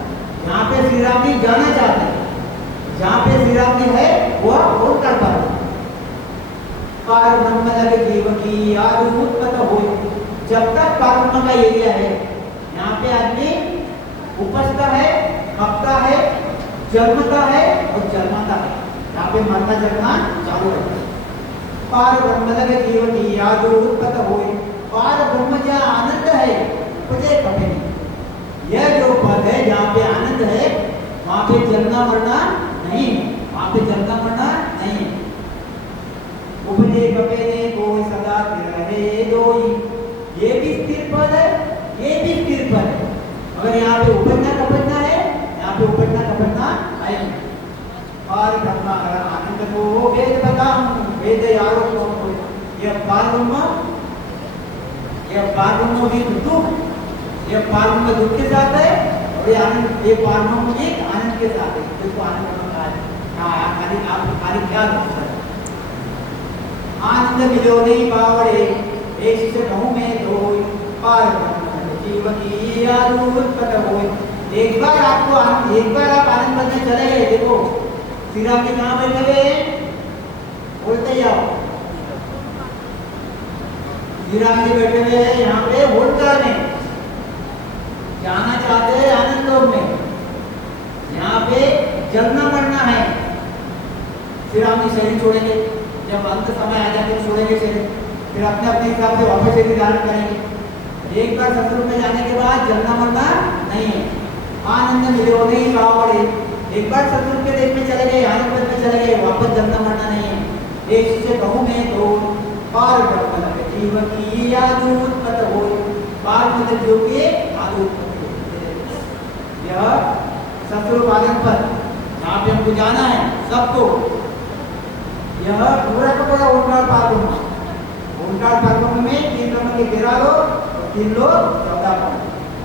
यहाँ पे श्री राम जी जाना चाहते हैं, जहाँ पे श्री राम जी है वह ओंकार पार्वत। पार ब्रह्म लगे जीव की, आदि उत्पत्त हो। जब तक पारब्रह्म का एरिया है, यहाँ पे आदमी उपजता है, मरता है, जन्मता है और जन्माता है, यहाँ पे मरना जन्मना चालू रहता है। पार ब्रह्म लगे जीव की, आदि उत्पत्त हो। पार ब्रह्म जहाँ आनंद है, उपजे कभी नहीं। यह जो पद है जहाँ पे आनंद है, वहाँ पे जन्मना मरना नहीं, वहाँ पे जन्मना मरना नहीं। उपजे कपे ने कोई सदा स्थिर रहे दोई। ये भी स्थिर पद है, ये भी स्थिर पद है, मगर यहाँ पे उपजना कपटना है, यहाँ पे उपजना कपटना है। पार ब्रह्म आनंद को वेद बताऊं, वेद यारों को यह पार ब्रह्म भी दुख, यह पार ब्रह्म दुख के साथ है और ये आनंद, ये पार ब्रह्म भी आनंद के साथ है। जिसको आनंद कहा है, खाली क्या आनंद मिलो नहीं पावड़े एक से कहूँ में धोई पार जीव की उत्पन्न होए। एक बार आपको एक बार आप आनंद में चले गए, देखो श्री राम जी कहाँ बैठे हुए हैं, बोलते जाओ। श्री राम जी बैठे हुए हैं यहाँ पे होटल में, जाना चाहते हैं आनंद लोक में, यहाँ पे जलना मरना है। श्री राम जी शरीर छोड़ेंगे, जब अंत समय आ जाए तो छोड़ेंगे शरीर, फिर अपने अपने हिसाब से वापस शरीर धारण करेंगे। एक बार सत्संग में जाने के बाद जलना मरना नहीं है। आनंद मिलो नहीं पावड़े, एक बार सत्संग के देश में चले गए, आनंद में चले गए, वापस जलना मरना नहीं है। एक से कहूँ में तो पार जीव की याद उत्पन्न हो, पार मतलब जो कि याद उत्पन्न हो। यह सत्संग आनंद पर जहाँ पे हमको जाना है सबको, यह पूरा का पूरा ओंकार पार्वती, ओंकार पार्वती में 3 ब्रह्म के 13 लोग, 3 लोग 14 भवन,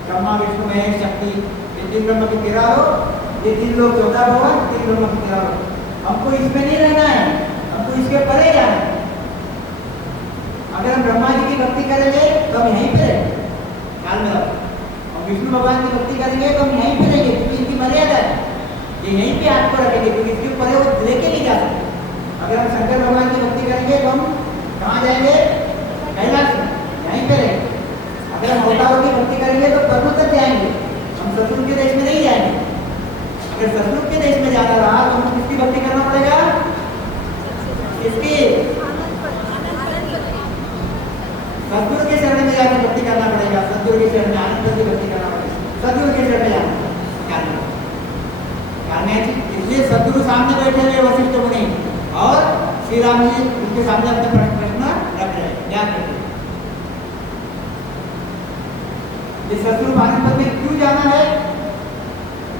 ब्रह्मा विष्णु महेश शक्ति, ये 3 ब्रह्म के 13 लोग, ये 3 लोग 14 भवन, 3 ब्रह्म के 13 लोग। हमको इसमें नहीं रहना है, हमको इसके परे जाना है। अगर हम ब्रह्मा जी की भक्ति करेंगे तो हम यहीं पे रहेंगे, ख्याल में रखो। हम विष्णु भगवान की भक्ति करेंगे तो हम यहीं पे रहेंगे, क्योंकि इनकी मर्यादा है, ये यहीं पे आपको रखेंगे, क्योंकि इसके ऊपर वो लेके नहीं जा सकते। अगर हम शंकर भगवान की भक्ति करेंगे तो हम कहाँ जाएंगे, कैलाश में, यहीं पे रहेंगे। अगर हम अवतारों की भक्ति करेंगे तो प्रभु तक जाएंगे, हम ससुर के देश में नहीं जाएंगे। अगर ससुर के देश में जाना रहा तो हमको किसकी भक्ति करना पड़ेगा, इसकी सतगुरु के शरण में जाकर भक्ति करना पड़ेगा, सतगुरु के शरण में आनंद की भक्ति करना पड़ेगा, सतगुरु के शरण में जाना। इसलिए सतगुरु सामने बैठे हुए वशिष्ठ मुनि और श्री राम जी उनके सामने अपने प्रश्न रख रहे हैं, याद करिए। ये सतगुरु भागवत में क्यों जाना है,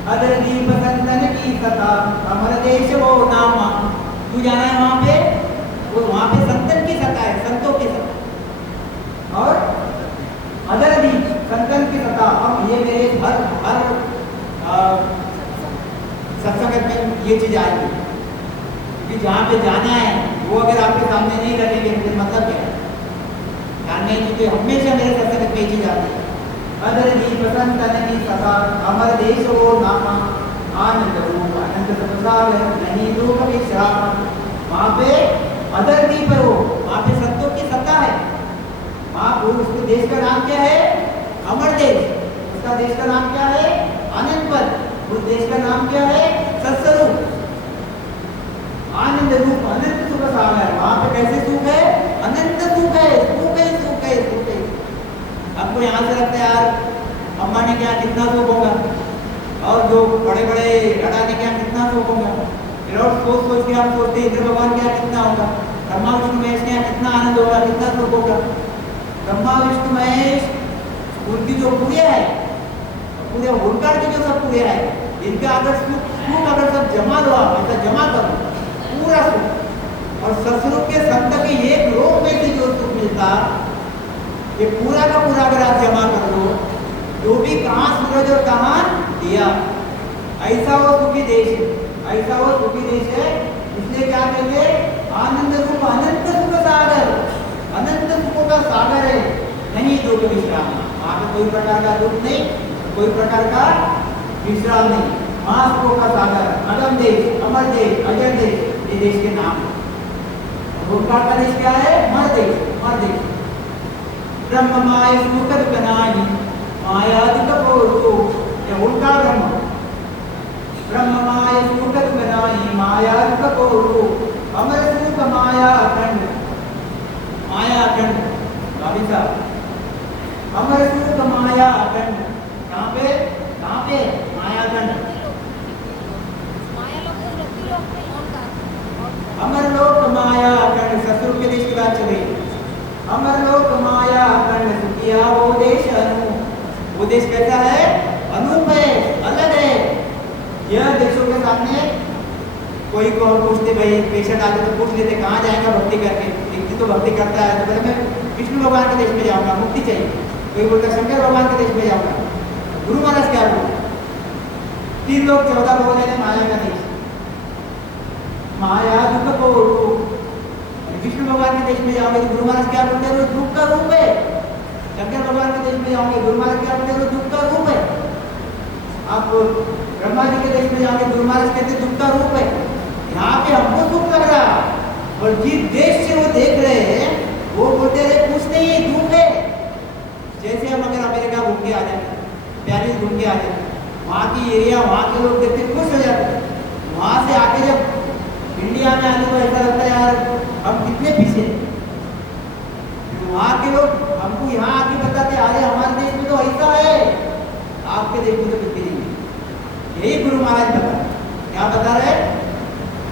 अदर दीप संतन की सता अमर देश वो नाम, क्यों जाना है वहां पे, वो वहां पे संतन की सता है, संतों की सता, और अदर भी संतन की सता। अब ये मेरे हर सत्संग में ये चीज आएगी, क्योंकि जहाँ पे जाना है वो अगर आपके सामने नहीं रखेंगे तो मतलब क्या है, ध्यान नहीं, क्योंकि हमेशा मेरे सत्संग में ये चीज आती है। अदर दीप संतन की सता अमर देश वो नामा आनंद रूप अनंत संसार नहीं रूप विश्राम। वहाँ पे अदर दीप है, वो वहाँ पे संतों की सत्ता है। उसके देश का नाम क्या है, अमर देश, उसका देश का नाम क्या है, आनंद पद, उस देश का नाम क्या है, सत्स्वरूप, आनंद रूप अनंत सुख सागर। वहां पे कैसे सुख है, अनंत सुख है, सुख है, सुख है, सुख है। आपको यहाँ से लगता है यार अंबानी के यहाँ कितना सुख होगा, और जो बड़े बड़े अडानी के यहाँ कितना सुख होगा, फिर और सोच सोच के आप सोचते इंद्र भगवान के यहाँ कितना होगा, ब्रह्मा विष्णु महेश के यहाँ कितना आनंद होगा, कितना सुख होगा। ब्रह्मा विष्णु महेश उनकी जो पूरे है, पूरे होलकार की जो सब पूरे है, इनका अगर सुख अगर सब जमा दो, आप ऐसा जमा करो पूरा सुख, और सत्स्वरूप के संत के एक लोक में से जो सुख मिलता, ये पूरा का पूरा अगर आप जमा कर दो, जो भी कहाँ सूरज और कहाँ दिया, ऐसा वो सुखी देश है, ऐसा वो सुखी देश है। इसलिए क्या कहेंगे, आनंद रूप अनंत सुख सागर, अनंत सुखों का सागर है, नहीं दुख विश्राम। वहाँ पे कोई प्रकार का दुख नहीं, कोई प्रकार का विश्राम नहीं, वहाँ सुखों का सागर, अगम देश, अमर देश, अजर देश, ये देश के नाम है। ओंकार का देश क्या है, मर देश, मर देश। ब्रह्म माय सुखद बनाई माया दिखो, ये ओंकार ब्रह्म, ब्रह्म माय सुखद बनाई माया दिखो, अमर सुख माया अखंड, माया अखंड, अमर सुख माया अखंड। कहाँ पे माया अखंड, अमर लोक माया अखंड, ससुर के देश की बात चल रही है। अमर लोक माया अखंड सुखिया वो देश अनु, वो देश कैसा है, अनूप है, अलग है। यह देशों के सामने कोई को पूछते, भाई पेशेंट आते तो पूछ लेते कहाँ जाएगा भक्ति करके, व्यक्ति तो भक्ति करता है तो बोले मैं विष्णु भगवान के देश में जाऊंगा, मुक्ति चाहिए। कोई बोलता शंकर भगवान के देश में जाऊंगा। गुरु महाराज क्या बोलते, 3 लोग 14 भवन है माया का देश, माया दुख को विष्णु भगवान के देश में जाओगे तो गुरु महाराज क्या बोलते हैं, वो दुख का रूप है। शंकर भगवान के देश में जाओगे गुरु महाराज क्या बोलते हैं, वो दुख का रूप है। आप ब्रह्मा जी के देश में जाओगे गुरु महाराज कहते हैं दुख का रूप है। यहाँ पे हमको दुख लग रहा और जिस देश से वो देख रहे हैं वो बोलते रहे कुछ नहीं है, दुख है। जैसे हम अगर अमेरिका घूम के आ जाए, पेरिस घूम के आ जाए, वहाँ की एरिया, वहाँ के लोग देखते खुश हो जाते हैं। वहाँ से आके जब इंडिया में आते तो ऐसा लगता है यार हम कितने पीछे हैं। वहाँ के लोग हमको यहाँ आके बताते अरे हमारे देश में तो ऐसा है, आपके देश में तो कुछ नहीं है। यही गुरु महाराज बता क्या बता रहे,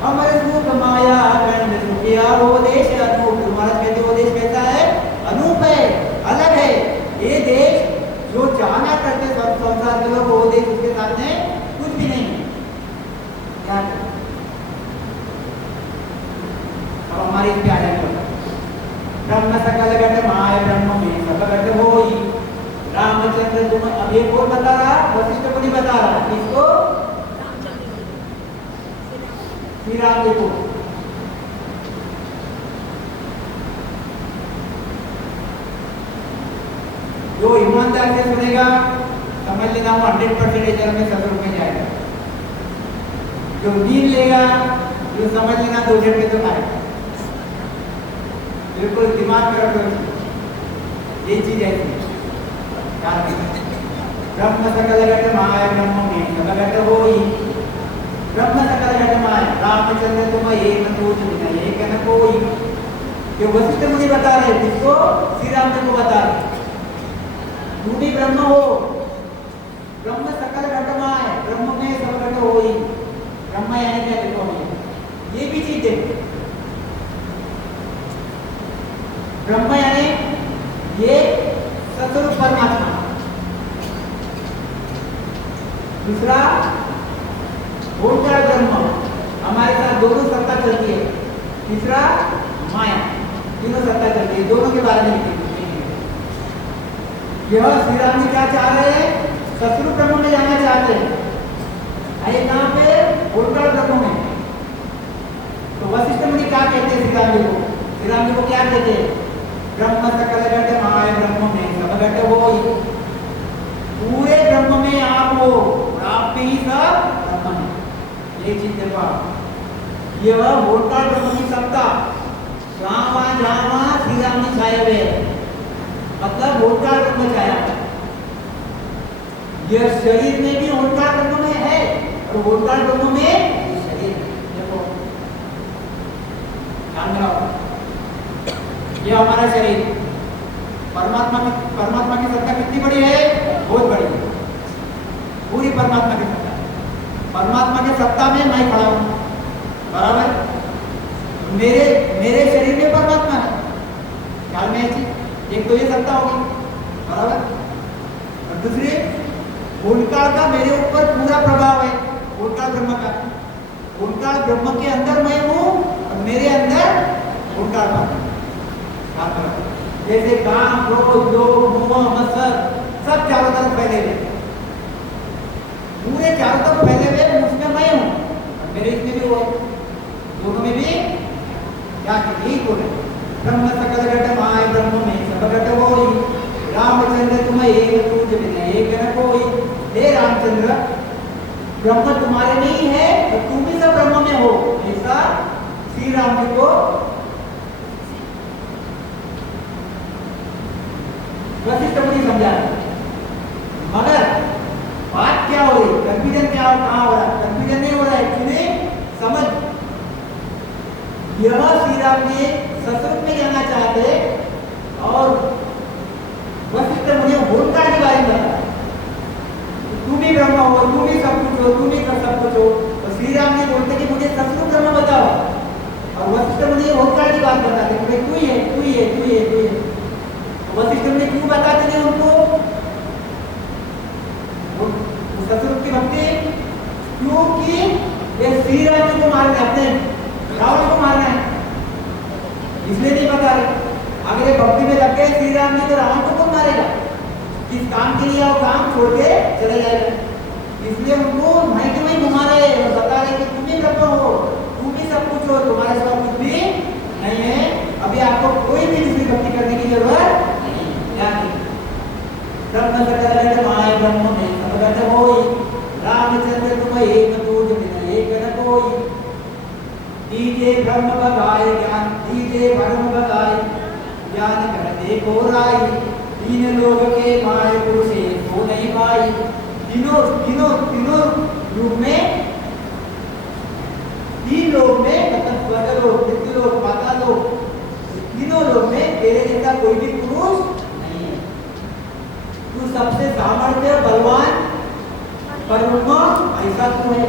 हमारे सुख माया गंड सुखिया वो देश अनूप। गुरु महाराज कहते वो देश कैसा है, अनूप है, अलग है। ये देश जो चाहना करते सब संसार के लोग, वो देश उसके सामने कुछ भी नहीं है। अब हमारी इस पे आ जाएंगे, ब्रह्म सकल घट माय ब्रह्म में सब घट होई। रामचंद्र तुम, अब एक और बता रहा, वशिष्ठ को नहीं बता रहा, किसको, श्री राम जी को। जो ईमानदार से सुनेगा समझ लेना वो 100% एजर में सदरूप में जाएगा। जो नींद लेगा जो समझ लेना 2 झटके तो खाएगा। बिल्कुल दिमाग में रखो, ये चीज ऐसी ब्रह्म सकल घट माय ब्रह्म में सब घट होई। ब्रह्म सकल घट माय, रामचंद्र तुम एक दूज बिना एक न कोई। ये वशिष्ठ मुनि बता रहे, किसको, श्री राम जी को बता रहे, तू भी ब्रह्म हो। ब्रह्म सकल घट माय, ब्रह्म में सब घट होई। ब्रह्म यानी क्या, देखो ये भी चीज देखो, ब्रह्म यानी ये सतरूप परमात्मा। दूसरा ओंकार ब्रह्म, हमारे साथ दोनों सत्ता चलती है। तीसरा माया, तीनों सत्ता चलती है, दोनों के बारे में लिखिए। यह श्री राम जी क्या चाह रहे हैं, सतरूप ब्रह्म में जाना चाहते हैं। आइए कहाँ पे, ओंकार ब्रह्म में। तो वशिष्ठ मुनि क्या कहते हैं श्री राम जी को, श्री राम जी को क्या कहते हैं, ब्रह्म सकल घट माय ब्रह्म में सब घट होई। पूरे ब्रह्म में आप हो, आप में ही सब ब्रह्म है। ये चीज देखो आप, ये वह ओंकार ब्रह्म की सत्ता, जहाँ श्री राम जी छाए हुए, मतलब ओंकार ब्रह्म छाया। यह शरीर में भी ओंकार ब्रह्म में है और ओंकार ब्रह्म में शरीर। देखो ध्यान रखो, ये हमारा शरीर, परमात्मा की सत्ता कितनी बड़ी है, बहुत बड़ी है, पूरी परमात्मा की सत्ता। परमात्मा की सत्ता में मैं खड़ा हूं, बराबर। मेरे शरीर में परमात्मा है, ख्याल में ऐसी एक तो ये सत्ता होगी, बराबर। और दूसरी ओंकार का मेरे ऊपर पूरा प्रभाव है, ओंकार ब्रह्म का। ओंकार ब्रह्म के अंदर मैं हूँ और मेरे अंदर ओंकार का। जैसे काम, क्रोध, लोभ, मोह, मत्सर सब चारों तरफ फैले हुए, पूरे चारों तरफ फैले हुए, उसमें मैं हूँ और मेरे इसमें भी वो, दोनों में भी क्या यही बोल रहे, ब्रह्म सकल घट माय ब्रह्म में सब घट होई। रामचंद्र तुम एक दूज बिना एक न कोई। हे रामचंद्र, ब्रह्म तुम्हारे में ही है तो तुम भी सब ब्रह्म में हो, ऐसा श्री राम जी को वशिष्ठ मुनि समझा। मगर बात क्या हो रही, कंफ्यूजन क्या हो, कहाँ हो रहा, कंफ्यूजन नहीं हो रहा है, एक्चुअली समझ, यह श्री राम जी सतरूप में जाना चाहते और वशिष्ठ मुनि ओंकार के बारे में बताया, तू भी ब्रह्म हो, तू भी सब कुछ हो, तू भी सब कुछ हो। तो श्री राम जी बोलते कि मुझे सतरूप ब्रह्म बताओ, और वशिष्ठ मुनि ओंकार की बात बताते कि तू ही है, तू ही है, तू ही है, तू ही है। वशिष्ठ मुनि क्यों बताते थे उनको सतरूप की भक्ति, क्योंकि ये श्री राम जी को मारना है, अपने रावण को मारना है, इसलिए नहीं बता रहे। अगर ये भक्ति में लग गए श्री राम जी तो रावण को कौन मारेगा, किस काम के लिए वो काम छोड़ के चले जाएगा। इसलिए उनको नहीं कि नहीं घुमा रहे और बता रहे कि तुम भी ब्रह्म हो, तुम भी सब कुछ हो, तुम्हारे सिवा कुछ भी नहीं है। दूसरी भक्ति करने की जरूरत नहीं। ध्यान रखिए, ब्रह्म सकल माय ब्रह्म में सबगत होई, रामचंद्र तुम एक दूज बिन एक न कोई। दीजे ब्रह्म बगाए ज्ञान, दीजे ब्रह्म बगाए ज्ञान कर देखो राई, तीन लोग के माय गुरु से हो नहीं पाई। तीनों तीनों तीनों रूप में, तीन लोग में मतलब स्वर्ग लोग, मृत्यु लोग, पाताल लोग, तीनों लोग में तेरे जैसा कोई भी पुरुष नहीं है। तू सबसे सामर्थ्य बलवान परब्रह्म ऐसा तू है,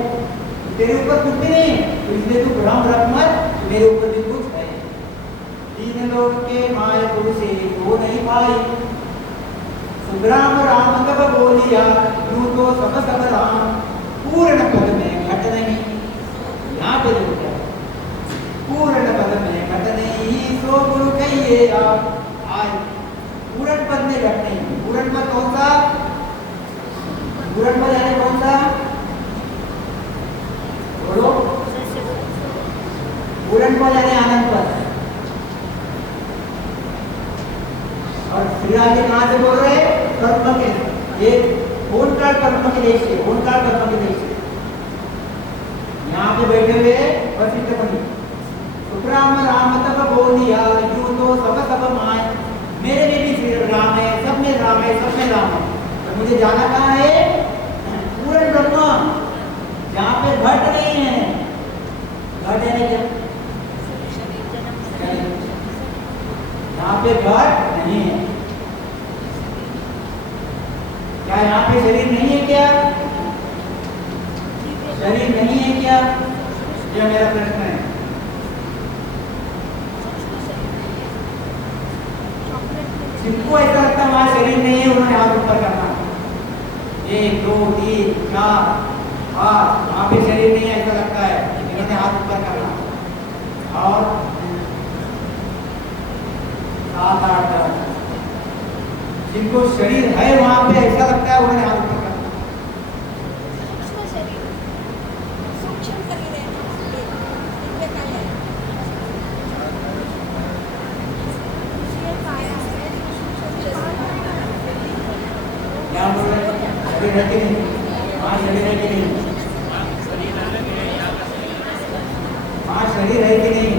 तेरे ऊपर कुछ भी नहीं है, तो इसलिए तू भ्रम रख मत, मेरे ऊपर भी कुछ है। तीन लोग के माय गुरु से हो नहीं पाई, सुग्राम राम कब बोलिया यूं तो सब सब राम, पूर्ण पद में घट नहीं। यहाँ पे जो क्या पूर्ण पद में घट नहीं, सो गुरु कहिए आप आए। पूर्ण पद में घट नहीं, पूर्ण पद कौन सा, पूर्ण पद यानी कौन सा बोलो, पूर्ण पद यानी आनंद पद। और श्री राम जी कहाँ से बोल रहे हैं, कर्म के, ये ओंकार कर्म के देश से, ओंकार कर्म के देश से यहाँ पे बैठे हुए वशिष्ठ मुनि। सुखराम राम तब बोलिया यूं तो सब सब माय, मेरे में भी श्री राम है, सब में राम है, सब में राम है, तो मुझे जाना कहाँ है, पूर्ण ब्रह्म जहाँ पे घट नहीं है। घट यानी क्या, यहाँ पे घट नहीं है। क्या यहाँ पे शरीर नहीं है क्या, शरीर नहीं है क्या, यह मेरा प्रश्न है। जिनको ऐसा लगता है वहां शरीर नहीं है, उन्होंने हाथ ऊपर करना, 1 2 3 4 5, वहां पे शरीर नहीं है ऐसा लगता है, इन्होंने हाथ ऊपर करना। और 7 8 10, जिनको शरीर है वहां पे ऐसा लगता है, उन्होंने हाथ ऊपर करना। क्या बोल रहे हैं, शरीर है कि नहीं, हाँ शरीर है कि नहीं, हाँ शरीर है कि नहीं,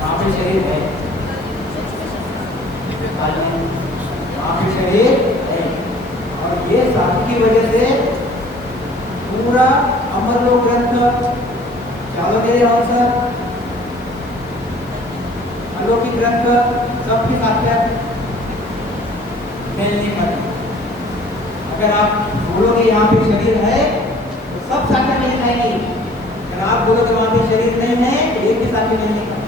वहाँ पे शरीर है, वहाँ पे शरीर है। और ये साधु की वजह से पूरा अमरलोक ग्रंथ चालू के अवसर, अलौकिक ग्रंथ सबके साथ मेल नहीं करते। अगर आप बोलोगे यहाँ पे शरीर है तो सब साथ में मेल खाएंगे, अगर आप बोलोगे वहाँ पे शरीर नहीं है तो एक के साथ मेल नहीं करते।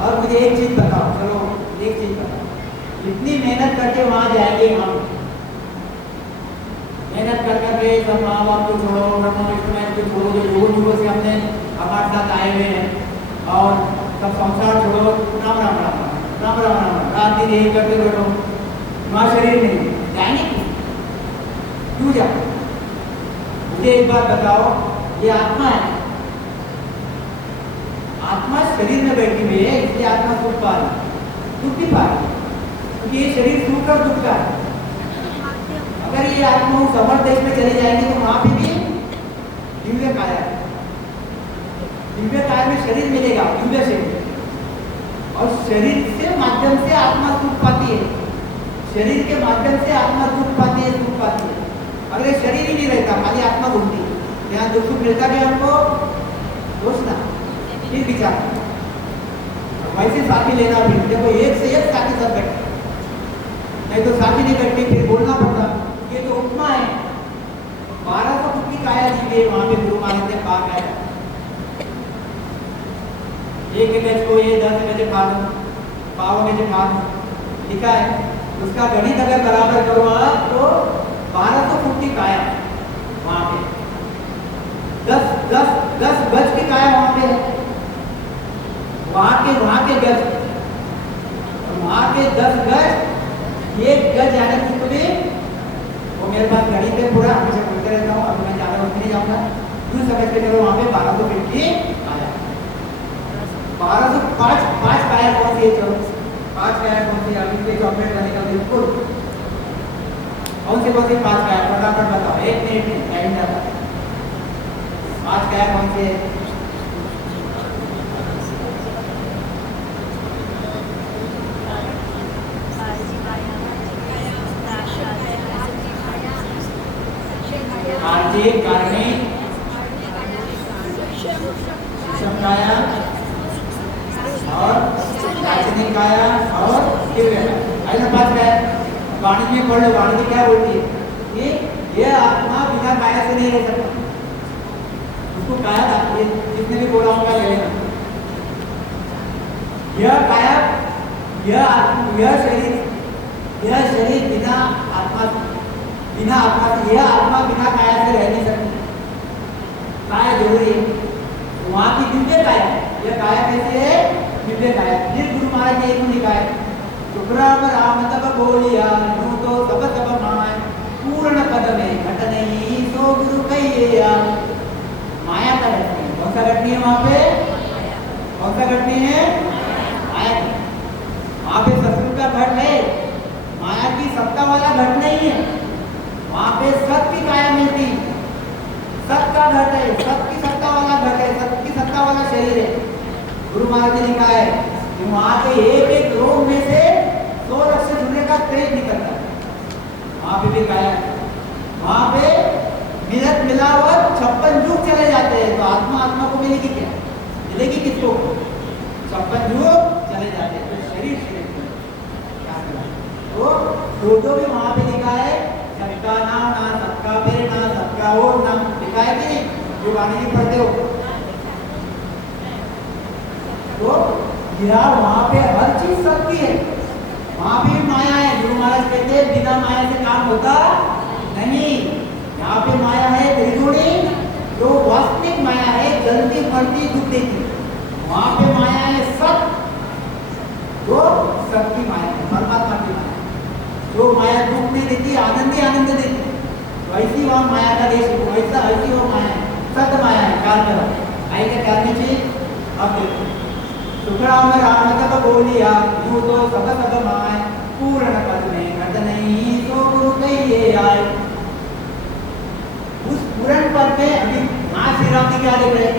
और मुझे एक चीज बताओ, चलो एक चीज बताओ, इतनी मेहनत करके वहां जाएंगे, हम मेहनत कर करके सब माँ बाप को छोड़ो, ब्रह्म विष्णु को छोड़ो, जो युगों युगों से हमने हमारे साथ आए हुए हैं, और सब संसार छोड़ो, राम राम राम राम राम राम रात दिन यही करते बैठो, वहाँ शरीर नहीं जाएंगे क्यों जाओ। मुझे एक बात बताओ, ये आत्मा है, आत्मा शरीर में बैठी हुई है, इसलिए आत्मा सुख पा रही, दुख भी पा रही, क्योंकि ये शरीर सुख और दुख का है। अगर ये आत्मा उस अमर देश में चली जाएगी तो वहां पे भी दिव्य काया है, दिव्य काया में शरीर मिलेगा, दिव्य शरीर, और शरीर के माध्यम से आत्मा सुख पाती है, शरीर के माध्यम से आत्मा दुख पाती है, सुख पाती है। अगर ये शरीर ही नहीं रहता, खाली आत्मा घूमती, यहाँ दुख सुख मिलता भी हमको, दोष ना फिर विचार वैसे साथी लेना, फिर देखो एक से एक साथी सब बैठे, नहीं तो साथी नहीं बैठती, फिर बोलना पड़ता। ये तो उपमा है, 1200 फुट की काया दी गई वहां पे गुरु महाराज ने कहा है, 1 गज को ये 10 गज पाव गज भाग लिखा है, उसका गणित अगर बराबर करो आप तो 1200 फुट की काया वहां पे, 10 गज की काया वहां पे है, वहां के गज, वहां के 10 गज, 1 गज यानी कि नहीं जाऊंगा, यूं समझ के चलो वहां पे 1250 आया। 1205 काया कौन सी है? 5 काया कौन सी? अभी पे चॉकलेट बनेगा बिल्कुल। कौन सी 5 काया? फटाफट बताओ, 1 मिनट में टाइम जाता है। 5 काया कौन सी है? कार्तिक, कार्मिक, काया और दार्शनिक काया और दिव्य काया। ऐसा 5 काया। वाणिज्य में पढ़ लो, वाणिज्य क्या बोलती है कि ये आत्मा बिना काया से नहीं रह सकता। उसको काया दाखिए, जितने भी बोला हूँ ले लेना। यह काया, यह शरीर बिना आत्मा से, यह आत्मा बिना काया से रह नहीं सकती। काया जरूरी है। वहां की दिव्य काया, यह काया कैसे है? दिव्य काया। फिर गुरु महाराज ने एक लिखा है, सुब्रह्म राम तब बोलिया नु तो सब सब माय, पूर्ण पद में घट नहीं सो गुरु कहिए। माया का घटनी है। कौन सा घटनी है वहां पे? कौन सा घटनी है? माया की। वहां पे सत्संग का घट है, माया की सत्ता वाला घट नहीं है। वहां पे सत की काया मिलती, सत का घट है, सत की सत्ता वाला घट है, सत की सत्ता वाला शरीर है। गुरु महाराज ने लिखा है कि वहां के एक एक रोग में से 100 लक्ष्य जुड़ने का तेज निकलता है। वहां पे भी काया है। वहां पे मिलत मिलावट 56 युग चले जाते हैं। तो आत्मा को मिलेगी क्या? मिलेगी किसको? 56 युग चले जाते हैं। तो शरीर क्या तो जो भी वहां पे लिखा है, सबका नाम ना, सबका पेड़ ना, सबका और नाम लिखा है कि नहीं? जो वाणी नहीं पढ़ते हो तो यह वहां पे हर चीज सत्य है। वहां पे भी माया है। गुरु महाराज कहते हैं बिना माया से काम होता नहीं। यहाँ पे माया है त्रिगुणी, जो वास्तविक माया है, जलती मरती दुख देती। वहां पे माया है सत, जो सबकी माया है, परमात्मा की माया। जो माया दुख नहीं देती, आनंद ही आनंद देती, वैसी वहां माया का देश, वैसा ऐसी वो माया है, सत माया है। काल में आई क्या करनी चाहिए? अब देखो, सुखराम राम तब बोलिया यूं तो सब सब माय, पूर्ण पद में घट नहीं तो गुरु कहिए आए। उस पूर्ण पद में अभी यहाँ श्री राम जी क्या लिख रहे हैं?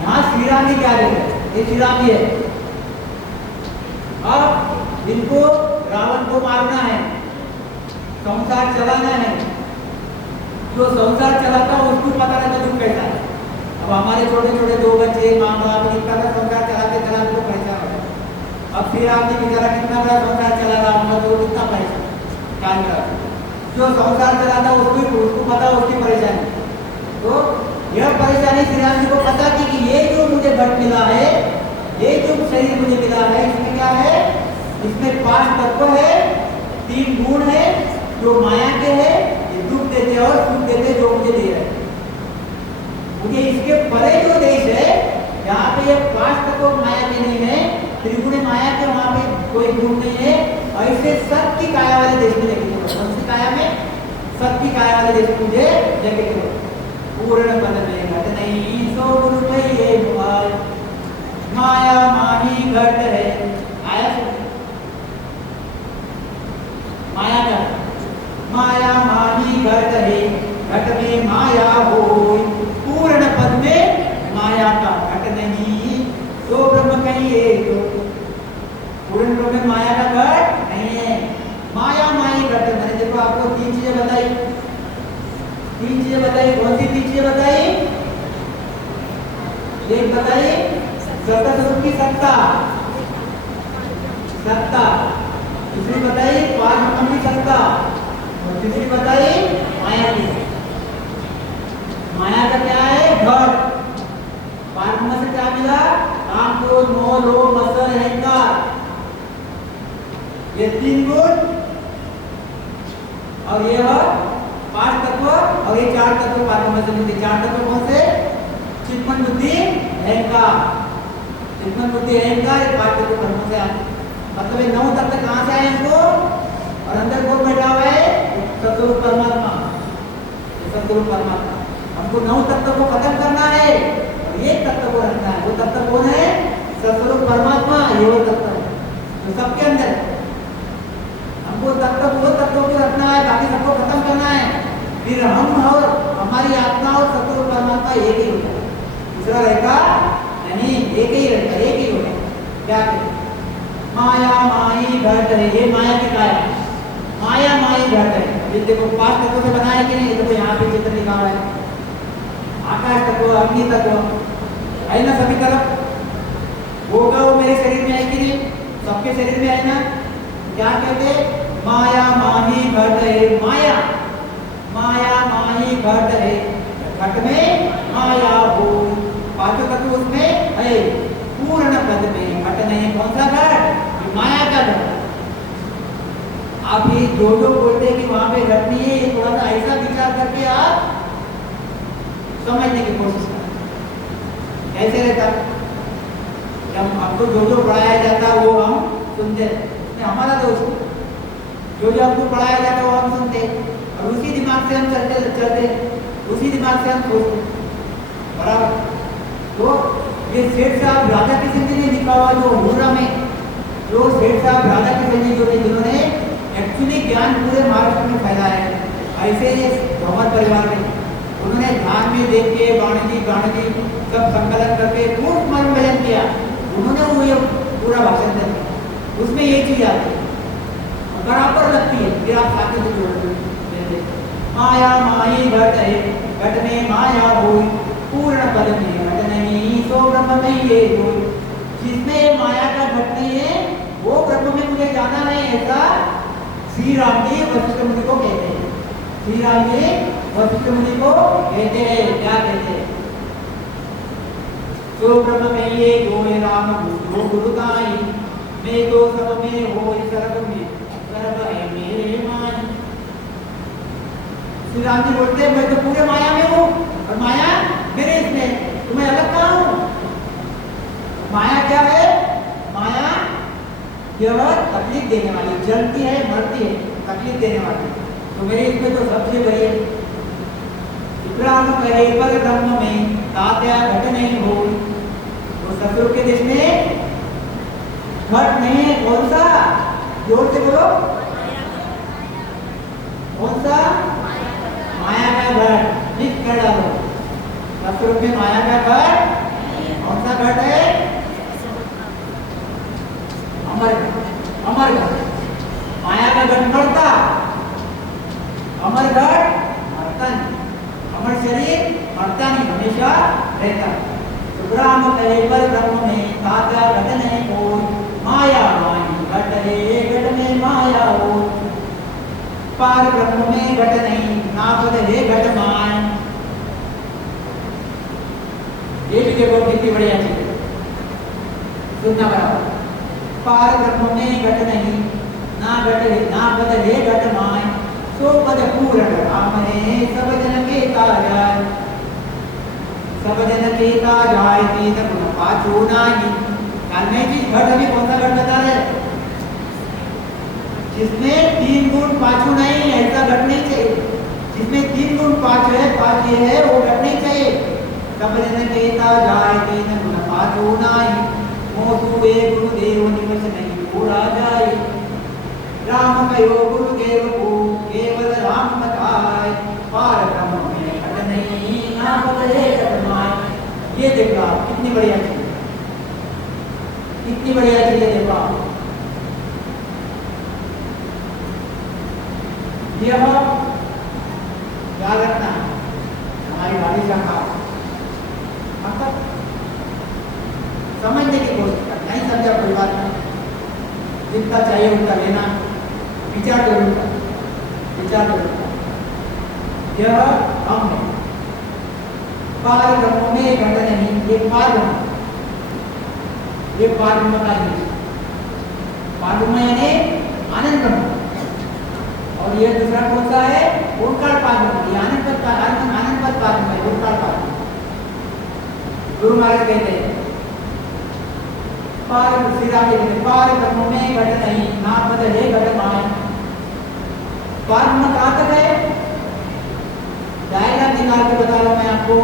यहाँ श्री राम जी क्या लिख रहे हैं? ये श्री राम जी है। अब इनको रावण को मारना है, संसार चलाना है। जो संसार चलाता है उसको पता रहता दुख कैसा है। अब हमारे छोटे छोटे 2 बच्चे, माँ बाप इनका संसार चलाते चलाते तो परेशान हो जाए। अब फिर आपने बेचारा कितना बड़ा संसार चला रहा होगा तो कितना परेशान क्या? जो संसार चलाता उसको पता उसकी परेशानी। तो यह परेशानी श्री राम जी को पता थी कि ये जो मुझे घट मिला है, ये जो शरीर मुझे मिला है, इसमें क्या है? इसमें 5 तत्व है, 3 गुण है जो माया के है, ये दुख देते और सुख देते जो मुझे दे रहे हैं। मुझे इसके परे जो देश है, यहाँ पे ये 5 तत्व माया के नहीं है, त्रिगुणी माया के, वहां पे कोई गुण नहीं है। ऐसे सत की काया वाले देश में लेके चलो। कौन सी काया में? सत की काया वाले देश में मुझे लेके चलो। पूर्ण पद में घट नहीं सो गुरु कहिए भाई, माया माही घट है। आया माया का, माया माही घट है, घट में माया हो, पूर्ण पद में माया का घट नहीं तो ब्रह्म कहिए। तो पूर्ण ब्रह्म में माया का घट नहीं है। माया माही घट। मैंने देखो आपको 3 चीजें बताई, 3 चीजें बताई। कौन सी 3 चीजें बताई? एक बताई सत्ता स्वरूप की सत्ता, दूसरी बताई 5 ब्रह्म की सत्ता, और तीसरी बताई माया की। माया का क्या है? घट। पारब्रह्म से क्या मिला? काम, क्रोध, मोह, लोभ, मत्सर, अहंकार, ये 3 गुण और ये 5 तत्व और ये 4 तत्व पारब्रह्म से मिलते। 4 तत्व कौन से? चित्तमन बुद्धि अहंकार। चित्तमन बुद्धि अहंकार, ये 5 तत्व ब्रह्म से आते। मतलब ये 9 तत्व कहाँ से आए इनको? और अंदर कौन बैठा हुआ है? सतगुरु परमात्मा। स्वरूप परमात्मा। हमको 9 तत्व को खत्म करना है और एक तत्व को रखना है। वो तत्व कौन है? सत्स्वरूप परमात्मा। ये वो तत्व है जो सबके अंदर है। हमको वो तत्व को रखना है, बाकी सबको खत्म करना है। फिर हम और हमारी आत्मा और सत्स्वरूप परमात्मा एक ही होता है, दूसरा रहेगा नहीं, एक ही रहेगा, एक ही होगा। क्या करें? माया माई घट है, ये माया की काया, माया माई घट है। ये देखो 5 तत्वों से बना है कि नहीं? देखो यहाँ पे चित्र लिखा हुआ है, आकाश तत्व, अग्नि तत्व है ना सभी तरफ। होगा वो मेरे शरीर में है कि नहीं? सबके शरीर में है ना? क्या कहते? माया माही घट है, माया माया माही घट है, घट में माया हो, 5 तत्व उसमें है। पूर्ण पद में घट नहीं, कौन सा घट? माया का घट। आप ये जो बोलते हैं कि वहां पे घट नहीं है, ये थोड़ा सा ऐसा विचार करके आप समझने की कोशिश करें कैसे रहता। जब आपको जो पढ़ाया जाता वो हम सुनते, हमारा दोस्त जो हमको पढ़ाया जाता वो हम सुनते और उसी दिमाग से हम चलते, उसी दिमाग से हम सोचते, बराबर। तो ये सेठ साहब राधा किशन जी ने लिखा हुआ जो होरा में, जो सेठ साहब राधा किशन जी जो जिन्होंने एक्चुअली ज्ञान पूरे महाराष्ट्र में फैलाया है, ऐसे ये भगवत परिवार में उन्होंने ध्यान में देख के वाणी जी सब संकलन करके खूब मन भजन किया। उन्होंने वो ये पूरा भाषण दिया, उसमें ये चीज आती है बराबर लगती है। फिर आप साथ में जोड़ माया माई घट है, घट में माया हो, पूर्ण पद में घट नहीं, सो ब्रह्म में ये हो। जिसमें माया का घट नहीं है वो ब्रह्म में मुझे जाना नहीं, ऐसा श्री राम जी वशिष्ठ मुनि को कहते हैं। श्री राम जी वशिष्ठ मुनि को कहते हैं, क्या कहते हैं? सो ब्रह्म में ये गो राम गुरुताई, मैं तो सब में हो सर्व में सर्व है मेरे मान। श्री राम जी बोलते हैं मैं तो पूरे माया में हूँ और माया मेरे इसमें, तो मैं अलग कहाँ हूँ? माया क्या है? माया यह तकलीफ देने वाली, जलती है, मरती है, तकलीफ देने वाली, तो मेरे इसमें तो सबसे बड़ी है। विक्राम कहे पर ब्रह्म में तात्या घट नहीं हो, तो सतयुग के देश में घट नहीं है। कौन सा? जोर से बोलो, कौन सा? माया का घट। लिख कर डालो, सतयुग में माया का घट कौन सा घट है? अमर घट। अमर घट, माया का घट मरता, अमर घट मरता नहीं, अमर शरीर मरता नहीं, हमेशा रहता। तो ब्रह्म कहे पर ब्रह्म में तात्या घट नहीं हो, माया माई घट है, घट में माया हो, पार ब्रह्म में घट नहीं, नापद है घट मान। ये भी देखो कितनी बढ़िया चीज है, सुनना बराबर। पार ब्रह्म में घट नहीं, ना घट है, ना पद है घट मान, सो पद पूर्ण राम है, सब जन के जाय, सब जन के जाय, तीन गुण पाछो नाही। कालमय चीज घट अभी कौन सा घट बता रहे? जिसमें 3 गुण पाछो नहीं, ऐसा घट नहीं चाहिए। जिसमें 3 गुण 5 है, 5 ये है, वो घट नहीं चाहिए। सब जन के जाय, तीन गुण पाछो नाही, मोसु वे गुरुदेव निवस नहीं पूरा जाए। राम कहो गुरुदेव को केवल राम बताए, पार ब्रह्म में घट नहीं, ना बदले घट माय। ये देखो आप कितनी बढ़िया चीज, कितनी बढ़िया चीज है। देखो आप यह याद रखना है, हमारी गाड़ी का मतलब समझने की कोशिश करना, नहीं समझा कोई बात नहीं, जितना चाहिए उतना लेना, विचार जरूर करना, विचार जरूर करना। यह हम है, पार ब्रह्म में घट नहीं, ये पार ब्रह्म, ये पार ब्रह्म का ही पार ब्रह्म यानी आनंद ब्रह्म, और ये दूसरा कौन सा है? ओंकार पार ब्रह्म। ये आनंद पद पार, आनंद पद पार ब्रह्म है, ओंकार पार। गुरु महाराज कहते हैं पार श्री राम जी कहते पार ब्रह्म में घट नहीं, ना पद है घट माय। पार ब्रह्म कहाँ तक है? जाएगा निकाल के बता रहा हूं मैं आपको।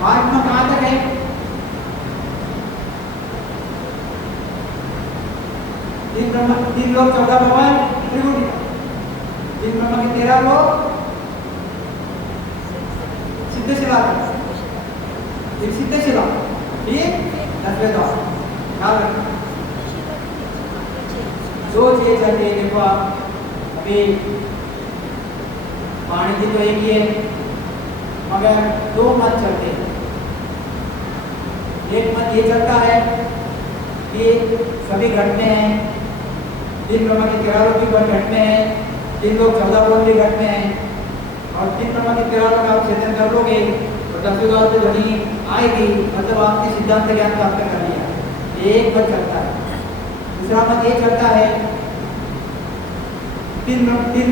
पार्ट में कहां तक है? तीन लोग 14 भवन त्रिभुज, तीन ब्रह्म के 13 लोग सिद्ध शिला, एक सिद्ध शिला, ठीक 10वें द्वार। ख्याल रखना दो चीजें चलती है। देखो आप अभी वाणिज्य तो एक ही है मगर दो मत चलते हैं। एक मत ये चलता है कि सभी घट में है, तीन ब्रह्म के 13 लोग भी घट में है, तीन लोग 14 लोग भी घट में है, और तीन ब्रह्म के 13 लोग आप छेदन कर लोगे तो 10वें द्वार पे ध्वनि आएगी, मतलब आपने सिद्धांत ज्ञान प्राप्त कर लिया। एक मत चलता है। दूसरा मत ये चलता है तीन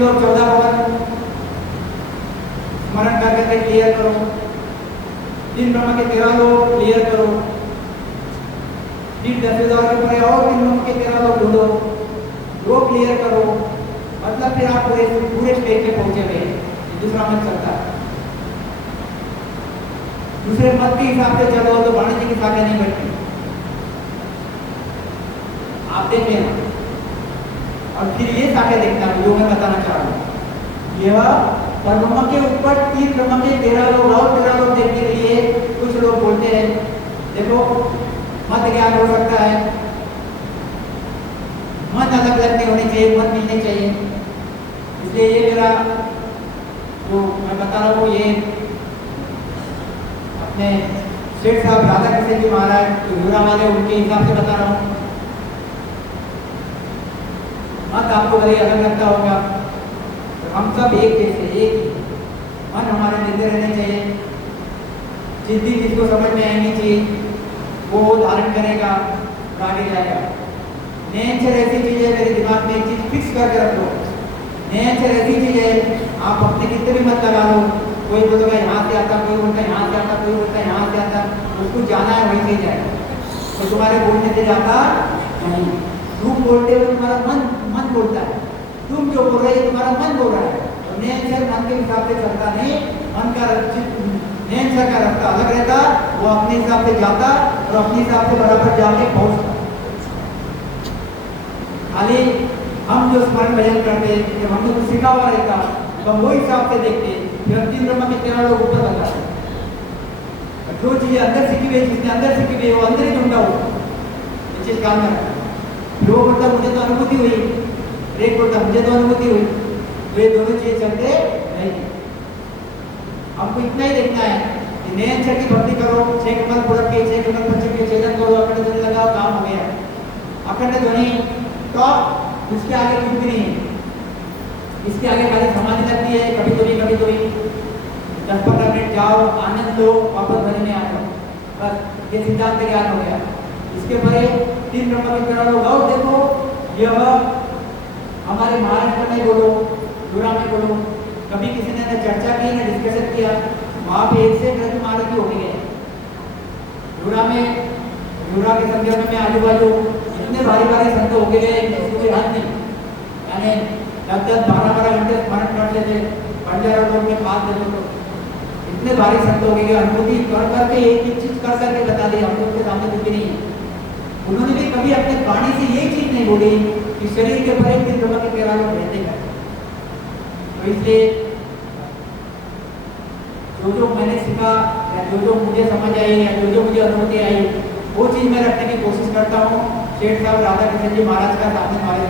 लोग 14 भवन स्मरण करके क्लियर करो, तीन ब्रह्म के 13 लोग क्लियर करो, फिर 10वें द्वार के ऊपर और तीन ब्रह्म के 13 लोग ढूंढो, वो क्लियर करो, मतलब फिर आप पूरे स्टेज पे पहुंचे हुए। दूसरा मत चलता है। दूसरे मत के हिसाब से चलो तो वाणिज्य की शाखा नहीं बढ़ती, आप देखें ना। और फिर ये शाखा देखना जो मैं बताना चाह रहा हूँ, यह ब्रह्म के ऊपर तीन ब्रह्म के 13 लोग और 13 लोग देखने के लिए कुछ लोग बोलते हैं देखो मत ज्ञान हो सकता है, मत अलग अलग नहीं होने चाहिए, मत मिलने चाहिए। इसलिए ये मेरा जो मैं बता रहा हूँ ये अपने सेठ साहब राधा कृष्ण जी महाराज युरा वाले उनके हिसाब से बता रहा हूँ। मत आपको भले अलग लगता होगा, तो हम सब एक जैसे एक ही मन हमारे मिलते रहने चाहिए। जिद्दी जिसको समझ में आनी चाहिए वो धारण करेगा और आगे जाएगा। नेचर ऐसी चीज है, मेरे दिमाग में एक चीज फिक्स करके रख लो, नेचर ऐसी चीज है आप अपने कितने भी मत लगा लो, कोई बोलेगा यहाँ से आता, कोई बोलता है यहाँ से आता, कोई बोलता है यहाँ से आता, उसको जाना है वहीं से जाएगा, तो तुम्हारे बोलने से जाता नहीं। तुम बोलते हो तुम्हारा मन बोलता है, तुम जो बोल रहे हो तुम्हारा मन बोल रहा है। तो नेचर मन के हिसाब से चलता नहीं, मन का नेचर का रास्ता अलग रहता, वो अपने हिसाब से जाता और अपने हिसाब से बराबर जाके पहुंचता। खाली हम जो स्मरण भजन करते जब हमने कुछ सीखा हुआ रहता तो वो हिसाब से देखते, फिर हम तीन ब्रह्म के 13 लोग ऊपर बताते। जो चीजें अंदर सीखी हुई, जिसने अंदर सीखी हुई वो अंदर ही ढूंढा हो, ये चीज काम में रखा। वो बोलता मुझे तो अनुभूति हुई, एक बोलता मुझे तो अनुभूति हुई, तो ये दोनों चीजें चलते नहीं। हमको इतना ही देखना है कि नए अक्षर की भक्ति करो, 6 कमल पुरब के 6 कमल पश्चिम के छेदन करो, अखंड ध्वनि लगाओ, काम हो गया। अखंड ध्वनि टॉप, उसके आगे कुछ भी नहीं है, इसके आगे खाली समाधि लगती है, कभी तो भी 10-15 मिनट जाओ, आनंद लो, वापस ध्वनि में आ जाओ, बस ये सिद्धांत ज्ञान हो गया। इसके परे तीन ब्रह्म के 13 लोग और देखो, यह हमारे महाराष्ट्र में बोलो, जुरा में बोलो, कभी किसी ने चर्चा की ना डिस्कशन किया, वहाँ पे एक से एक महाराज हो गए। जुरा के संदर्भ में आजू बाजू इतने भारी संत हो गए कोई हद नहीं, यानी 10-12 घंटे स्मरण कर लेते, बंजारा लोग में बात देते तो इतने भारी संत हो गए, अनुभूति कर करके एक चीज कर करके बता दी, हम लोग के सामने कुछ नहीं है। उन्होंने भी कभी अपने वाणी से ये चीज नहीं बोली कि शरीर के परे तीन ब्रह्म के 13 लोग रहते हैं। तो इसलिए जो मैंने सीखा या जो मुझे समझ आई या जो मुझे अनुभूति आई वो चीज मैं रखने की कोशिश करता हूँ। शेठ साहब राधा कृष्ण जी महाराज का सामने वाले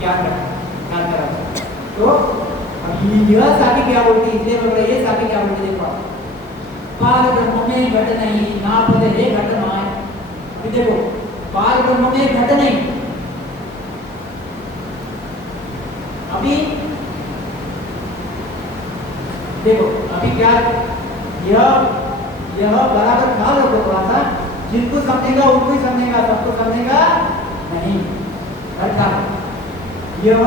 ज्ञान करा। तो यह साथी क्या बोलती, इसलिए बोल रहे ये साथी क्या बोलती, देखो पार ब्रह्म में घट नहीं, ना पदे हे घट माय। देखो पार ब्रह्म में घट नहीं, अभी देखो अभी क्या यह बराबर ख्याल रखो थोड़ा सा, जिनको समझेगा उनको ही समझेगा, सबको समझेगा नहीं। अर्थात यह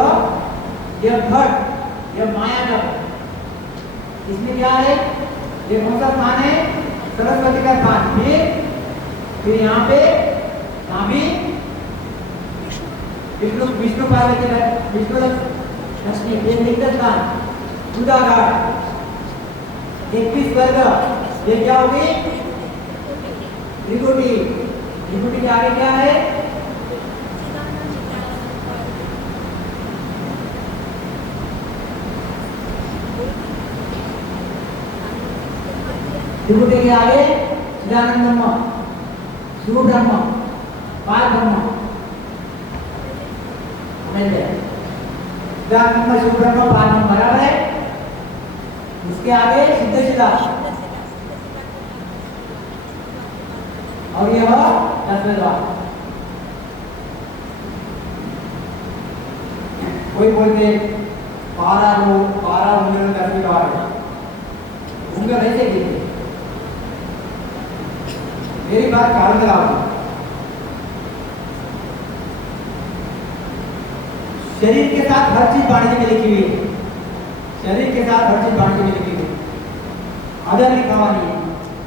घट, यह माया का, इसमें क्या है, ये कौन सा स्थान है, सरस्वती का स्थान, फिर फिर यहाँ पे नाभि विष्णु विष्णु पार्वती विष्णु लक्ष्मी निकट स्थान उदाघाट 21 वर्ग ये क्या होगी त्रिकुटी। त्रिकुटी के आगे क्या है त्रिकुटी के आगे चिदानंद ब्रह्म शिव ब्रह्म पार ब्रह्म ब्रह्म शिव ब्रह्म पार ब्रह्म बराबर है। उसके आगे सिद्धशिला और यह दसवें द्वार। कोई बोलते 12 उंगलियों 10वें द्वार है। उंगल ऐसे गिनते। मेरी बात ख्याल में लगाओ। शरीर के साथ हर चीज वाणिज्य में लिखी हुई है। शरीर के साथ हर चीज वाणिज्य में लिखी हुई है। अदर लिखा हुआ नहीं है।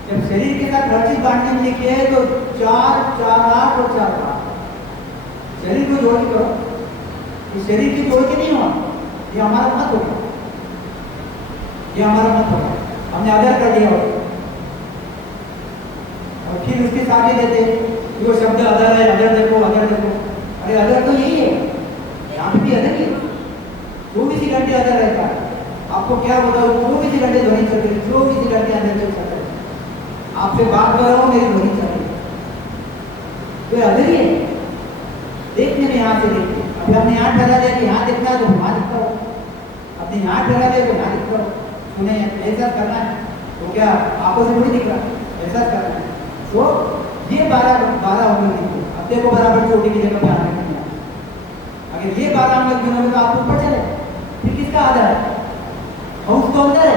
जब शरीर के साथ हर चीज वाणिज्य में लिखी है तो 4 4 8 और 4 8 शरीर को जोड़ के करो। इस शरीर की जोड़ के नहीं हुआ। ये हमारा मत होगा। ये हमारा मत होगा। हमने अदर कर दिया और फिर उसके साथ ही देते वो शब्द अदर है। अदर देखो अदर देखो। अरे अदर तो यही है। यहाँ भी अदर ही 24 घंटे अदर रहता है। आपको क्या बताओ 24 घंटे ध्वनि चल रही है। 24 घंटे अंदर चल सकते हैं। आपसे बात कर रहा हूँ मेरी ध्वनि चल रही है। तो अदर ही है। देखने में यहाँ से देखते अभी हमने यहाँ ठहरा दिया कि यहाँ देखना है तो वहाँ दिखता हो। अपने यहाँ ठहरा दिया तो यहाँ दिखता हो। सुने ऐसा करना है तो क्या आपको से थोड़ी दिख रहा ऐसा करना है। तो ये 12 उंगली दिखो। अब देखो बराबर चोटी की जगह पे आने नहीं आता। अगर ये 12 उंगली गिनोगे तो आप ऊपर चले। फिर किसका आधा है हंस तो अंदर है।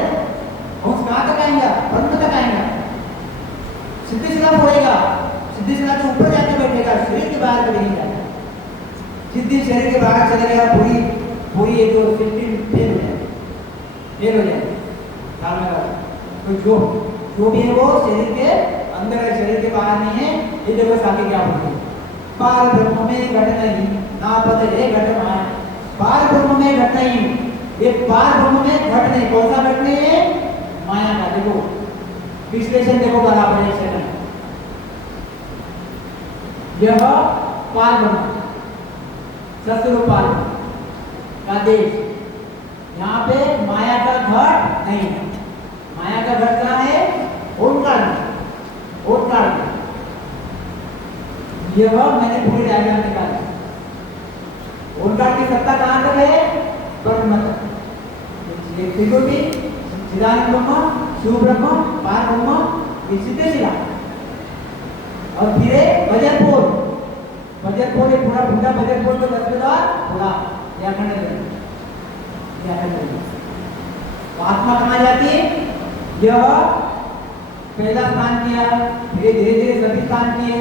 हंस कहाँ तक आएंगे ब्रह्म तक आएंगे। सिद्धिशिला फोड़ेगा। सिद्धिशिला के ऊपर जाके बैठेगा। शरीर के बाहर कभी नहीं जाएगा। सिद्धि शरीर के बाहर चले गया पूरी ये जो सिद्धि फेल हो जाए ख्याल में रखो। तो जो भी है वो शरीर के अंदर है शरीर के बाहर नहीं है। ये देखो साथी क्या बोलते हैं पार ब्रह्म में घट नहीं ना पद है घट माया। पार ब्रह्म में घट नहीं। ये पार ब्रह्म में घट नहीं। कौन सा घट नहीं है माया का। देखो विश्लेषण देखो बराबर है सेकंड। यह पार ब्रह्म सस्वरूपाल का देश। यहाँ पे माया का घट नहीं है। माया का घट कहाँ है ओंकार में। ओंकार में यह मैंने पूरी डायग्राम निकाला। ओंकार की सत्ता कहाँ तक है ब्रह्म तक। त्रिकोटि चिदानंद ब्रह्म शिव ब्रह्म पार ब्रह्म सिद्धशिला और फिर वज्रपोर। वज्रपोर एक पूरा भूटा वज्रपोर को 10वें द्वार पूरा या खंड आत्मा कहाँ जाती है। यह पहला स्थान किया धीरे धीरे सभी स्थान किए।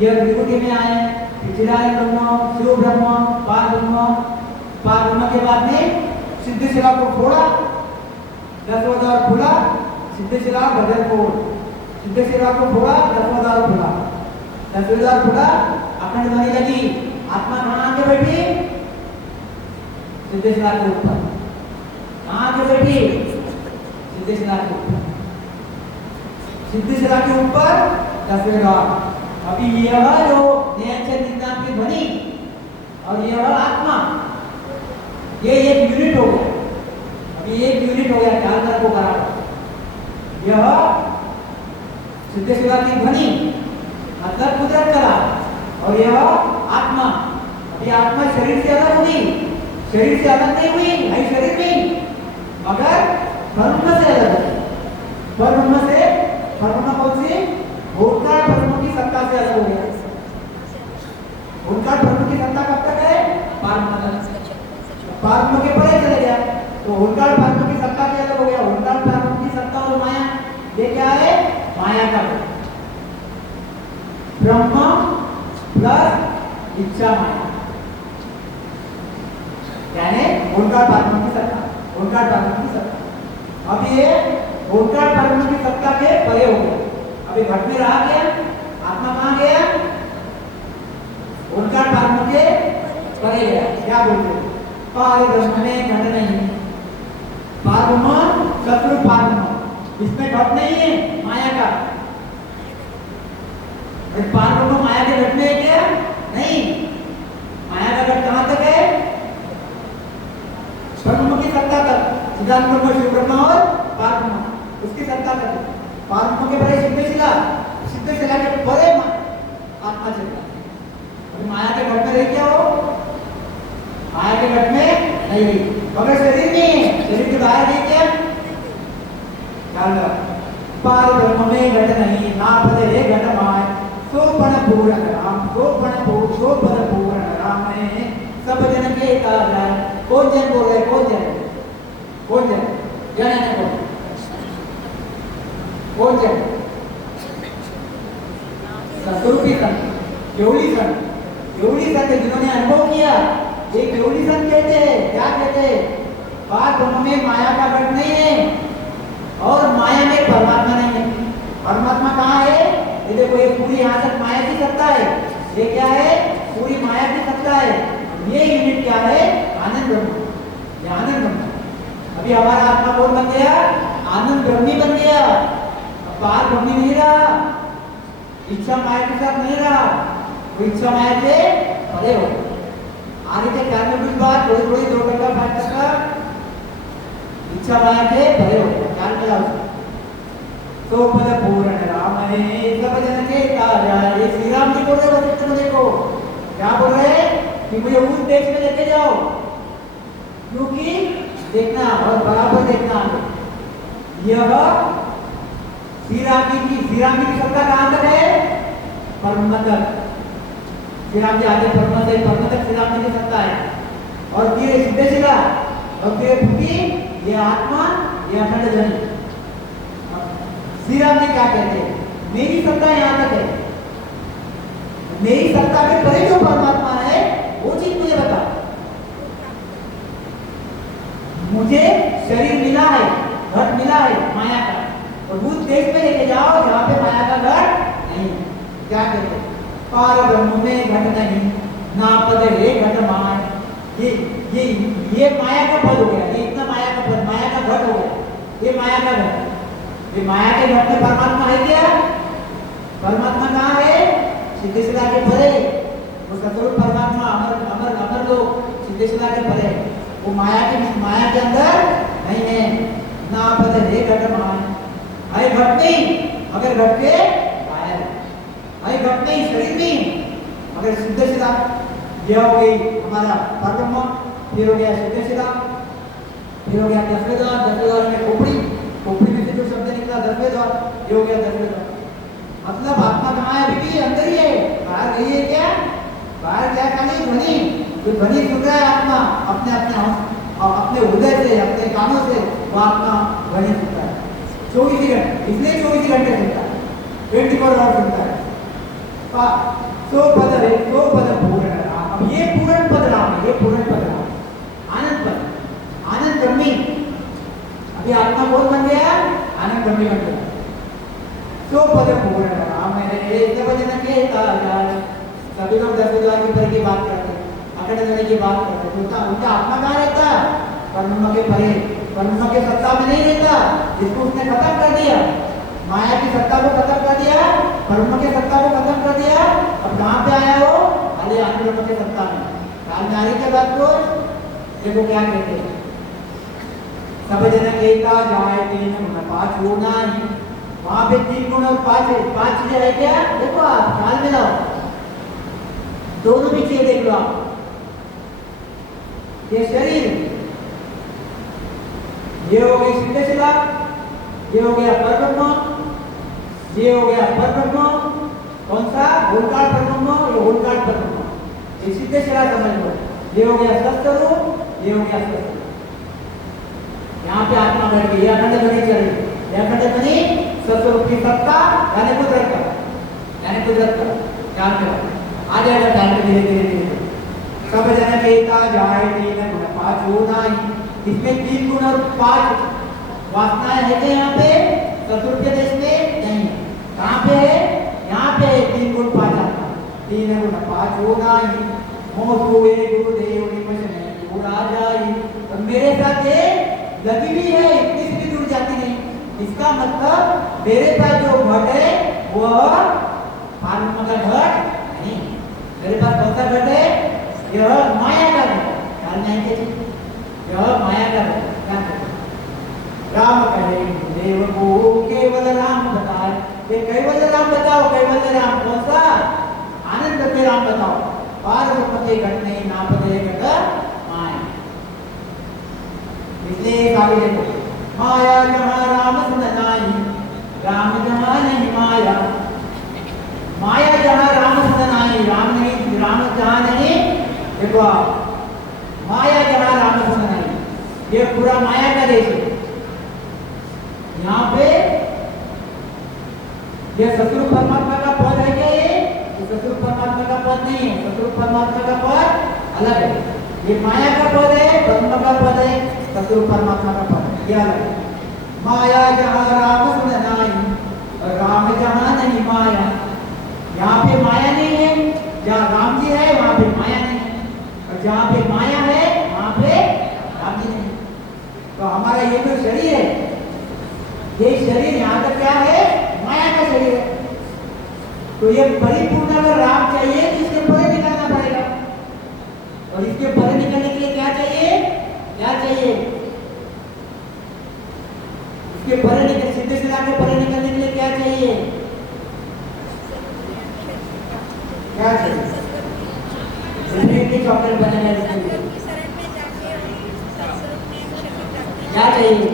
यह त्रिकुटी में आए चिदानंद ब्रह्म शिव ब्रह्म पार ब्रह्म के बाद में सिद्धशिला को फोड़ा 10वां द्वार खुला। सिद्धशिला वज्रपोर सिद्धशिला को फोड़ा 10वां द्वार खुला। 10वें द्वार खुला अखंड ध्वनि लगी। आत्मा कहाँ आके बैठी सिद्धशिला के ऊपर। कहाँ आके बैठी सिद्धशिला के ऊपर। सिद्धशिला के ऊपर 10वें द्वार। अभी यह जो नियंत्रण निदान की ध्वनि और यह आत्मा ये एक यूनिट हो गया। अभी एक यूनिट हो गया ख्याल रखो बराबर। यह सिद्धशिला की ध्वनि मतलब कुदरत कला और यह आत्मा। अभी आत्मा शरीर से अलग हुई। शरीर से अलग नहीं हुई है शरीर में मगर ब्रह्म से अलग है। ब्रह्म से ब्रह्म कौन सी ओंकार ब्रह्म की सत्ता से अलग हो गया। ओंकार ब्रह्म की सत्ता कब तक है पारब्रह्म के परे चले गया। तो ओंकार ब्रह्म की सत्ता से अलग हो गया। ओंकार ब्रह्म की सत्ता और माया ये क्या है माया का ब्रह्म प्लस इच्छा माया यानी ओंकार ब्रह्म की सत्ता। ओंकार ब्रह्म की सत्ता। अब ये ओंकार ब्रह्म की सत्ता के परे हो गया। अभी घट में रहा क्या आत्मा आत्मा कहाँ गया? ओंकार पारब्रह्म के परे गया। क्या बोलते हैं? पार ब्रह्म में घट नहीं। पारब्रह्म सतरूप पारब्रह्म, इसमें घट नहीं है माया का। पारब्रह्म माया के घट में है क्या? नहीं। माया का घट कहाँ तक है? ब्रह्म की सत्ता तक। सिद्धांत ब्रह्म, शिव ब्रह्म और पारब्रह्म, उसकी सत्ता तक। पारब्रह्म के परे सिद्धशिला, सिद्धशिला के परे आत्मा चलता है। माया के घट में रही क्या हो? माया के घट में नहीं रही। मगर शरीर नहीं है, शरीर के बाहर नहीं क्या? पार ब्रह्म में घट नहीं, ना पदे घट माय, सोपन पूर्ण राम, सोपन पूर्ण राम में सब जन के कारण। कौन जन बोल रहे? कौन जन? कौन जन? जन है कौन? कौन जन? सतरूपी संत, केवली संत, केवली संत जिन्होंने अनुभव किया। ये केवली संत कहते हैं। क्या कहते हैं? पार ब्रह्म में माया का घट नहीं है और माया में परमात्मा नहीं है। परमात्मा कहाँ है? ये देखो, ये पूरी यहाँ तक माया की सत्ता है। ये क्या है? पूरी माया की सत्ता है। ये यूनिट क्या है? आनंद ब्रह्म। ये आनंद ब्रह्म। अभी हमारा आत्मा कौन बन गया? आनंद ब्रह्मी बन गया। पार ब्रह्मी नहीं रहा, इच्छा माया के साथ नहीं रहा, वो इच्छा माया से परे हो। आगे के 4 में कुछ बात थोड़ी थोड़ी 2 घंटा 5 तक का इच्छा माया के परे हो। क्या किया? तो पद पूर्ण राम है, सब जन के ताजा। ये श्री राम जी बोल रहे वशिष्ठ मुनि को। क्या बोल रहे हैं? कि मुझे उस देश में लेके जाओ, क्योंकि देखना और बराबर देखना, यह श्री राम जी की सत्ता कहाँ तक है? परम तक। श्री राम जी आगे परम तक श्री राम जी की सत्ता है। और फिर सिद्धशिला और फिर भूखी, ये आत्मा, ये अखंड ध्वनि। श्री राम जी क्या कहते हैं? मेरी सत्ता यहाँ तक है, मेरी सत्ता के परे जो परमात्मा है वो चीज मुझे बता। मुझे शरीर मिला है, घट मिला है माया का, और उस देश में लेके जाओ जहाँ पे माया का घट नहीं। क्या कहते हैं? पार ब्रह्म में घट नहीं, ना पद रे घट माय। ये माया का पद हो गया। ये इतना माया का पद, माया का घट हो गया। ये माया का घट, ये माया के घट में परमात्मा है क्या? परमात्मा कहाँ है? सिद्धशिला के परे। वो सतरूप परमात्मा अमर लोग सिद्धशिला के परे। वो माया के अंदर नहीं है। ना पद रे घट माय, है घट नहीं मगर घट के बाहर, है घट नहीं शरीर नहीं मगर सिद्धशिला। यह हो गई हमारा परब्रह्म, फिर हो गया सिद्धशिला, फिर हो गया 10वें द्वार, 10वें द्वार में खोपड़ी में से जो शब्द निकला 10वें द्वार, ये हो गया 10वें द्वार। मतलब आत्मा कहाँ है? अभी भी अंदर ही है, बाहर गई है क्या? बाहर क्या? खाली ध्वनि, जो ध्वनि सुन रहा है आत्मा अपने हृदय से, अपने कानों से, वो आत्मा ध्वनि सुनता है 24 घंटे। इसलिए 24 घंटे सुनता है, 24 आवर सुनता है। सो पद पूर्ण राम। अब ये पूर्ण पद राम है, ये पूर्ण पद राम, आनंद पद, आनंद ब्रह्मी। अभी आत्मा कौन बन गया? आनंद ब्रह्मी बन गया। सो पद पूर्ण राम है, सब जन के ताजा। सभी लोग 10वें द्वार के परे की बात करते हैं, अखंड ध्वनि की बात करते हैं। उनका आत्मा कहाँ रहता? परब्रह्म के परे, परब्रह्म के सत्ता में नहीं रहता, जिसको उसने खत्म कर दिया। माया की सत्ता को खत्म कर दिया, ब्रह्म के सत्ता को खत्म कर दिया। अब कहाँ पे आया वो? खाली आनंद ब्रह्म के सत्ता में। काल में आने के बाद को देखो क्या कहते हैं? सब जन केता जाए 3 गुण 5 होना ही। वहां पे 3 गुण और 5 है, 5 चीजें है क्या? देखो आप ख्याल में लाओ, दोनों भी चीजें देख लो आप। ये शरीर, ये हो गई सिद्धशिला, ये हो गया परब्रह्म, ये हो गया परब्रह्म। कौन सा? ओंकार परब्रह्म, ये ओंकार परब्रह्म, ये सिद्धशिला समझ लो। ये हो गया सत्स्वरूप, ये हो गया सत्स्वरूप। यहाँ पे आत्मा बैठ गई, अखंड ध्वनि चल रही है। अखंड ध्वनि सत्स्वरूप की सत्ता यानी कुदरत का ध्यान में आ जाएगा। ध्यान में धीरे धीरे सब जन केता जाए 3 गुण 5 होना ही। इसमें 3 गुण और 5 वासनाएं है क्या? यहाँ पे सतरूप के देश में नहीं है। कहाँ पे है? यहाँ पे 3 गुण पाछो नाही मोटू वे गुरुदेव निपशने पूरा जाई। और मेरे साथ ये लगी भी है, इतनी से दूर जाती नहीं। इसका मतलब मेरे पास जो घट है वह आत्मा का घट नहीं, मेरे पास कौन सा घट है? यह माया का घट। यह माया का घट। राम कहे देव को केवल राम बताए। ये केवल राम बताओ, केवल राम कौन सा? आनंद में राम बताओ। पार्वती घट नहीं नापते घट माया। इसलिए आगे देखो, माया जहाँ राम सुन नाही, राम जहाँ नहीं माया। माया जहाँ राम सुन नाही, राम नहीं, राम जहाँ नहीं। देखो माया जहाँ राम सुन नाही, ये पूरा माया का देश है। यहाँ पे ये शत्रु परमात्मा का पद है क्या? ये शत्रु परमात्मा का पद नहीं है, शत्रु परमात्मा का पद अलग है। ये माया का पद है, ब्रह्म का पद है, शत्रु परमात्मा का पद है, ये अलग है। माया जहाँ राम सुन नाही, राम जहाँ नहीं माया। यहाँ पे माया नहीं है, जहाँ राम जी है वहाँ पे माया नहीं है, और जहाँ पे माया है वहाँ पे राम जी नहीं। तो हमारा ये जो शरीर है, ये शरीर यहाँ तक क्या है? माया का शरीर है। तो ये परिपूर्ण अगर राम चाहिए तो इसके परे निकलना पड़ेगा, और इसके परे निकलने के लिए क्या चाहिए? क्या चाहिए? इसके परे निकल, सीधे सीधा के परे निकलने के लिए क्या चाहिए? क्या चाहिए? चॉकलेट बनाने क्या चाहिए?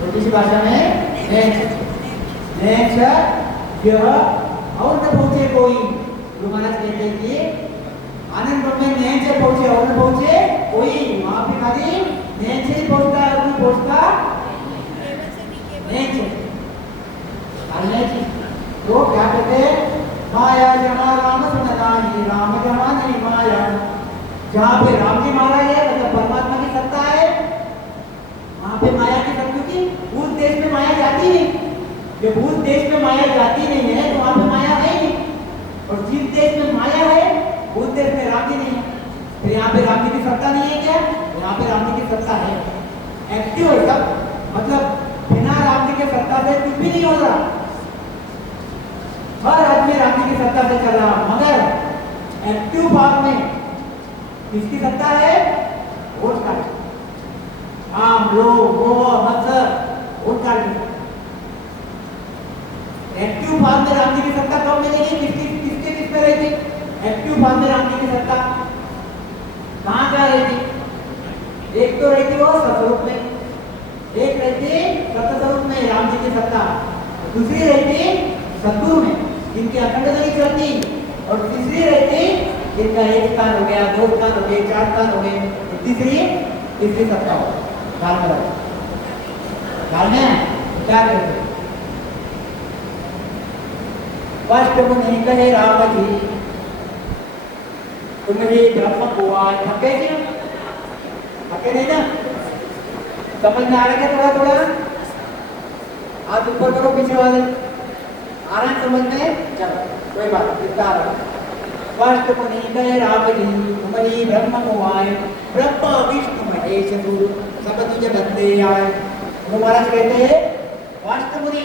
छोटी सी भाषा में यह और न पहुंचे कोई। गुरु महाराज कहते हैं कि आनंद में नैन से पहुंचे और न पहुंचे कोई। वहां पे खाली नैन से ही पहुंचता है और न पहुंचता नैन से। तो क्या कहते हैं? माया जहाँ राम सुन नाही, राम जहाँ नहीं माया। जहाँ पे राम जी महाराज है, मतलब परमात्मा की सत्ता है, वहाँ पे माया की सत्ता की भूत देश में माया जाती नहीं। जो भूत देश में माया जाती नहीं है तो वहाँ पे माया है नहीं। और जिस देश में माया है, भूत देश में राम जी नहीं है, फिर यहाँ पे राम जी की सत्ता नहीं है क्या? यहाँ पे राम जी की सत्ता है, एक्टिव है सब। मतलब बिना राम जी के सत्ता से कुछ भी नहीं हो रहा। हर आदमी राम जी की सत्ता से चल रहा, मगर एक्टिव भाग में किसकी सत्ता है? वोट का। आम लोग मोह मत्सर वोट का। एक्टिव भाग में राम जी की सत्ता कब मिलेगी? किसके किस पे रहेगी? एक्टिव भाग में राम जी की सत्ता कहाँ क्या रहेगी? एक तो रहती वो सतस्वरूप में, एक रहती सतस्वरूप में राम जी की सत्ता, दूसरी रहती सद्गुरु में जिनकी अखंड नहीं चलती, और तीसरी रहती जिनका एक स्थान हो गया, दो स्थान हो गए, चार स्थान हो गए, तीसरी सत्ता हो। ध्यान में क्या कहते हैं? स्पष्ट नहीं कहे राम जी, तुम्हें ब्रह्म को आज थके क्या? थके नहीं ना? समझ में आ रहा है थोड़ा थोड़ा? हाथ ऊपर करो पीछे वाले, आ रहा है समझ में? चलो कोई बात नहीं। स्पष्ट नहीं कहे राम जी, तुम्हारी ब्रह्म को आए, ब्रह्म विष्णु महेश गुरु सब तुझे बंदे आए। महाराज कहते हैं वास्तव मुनि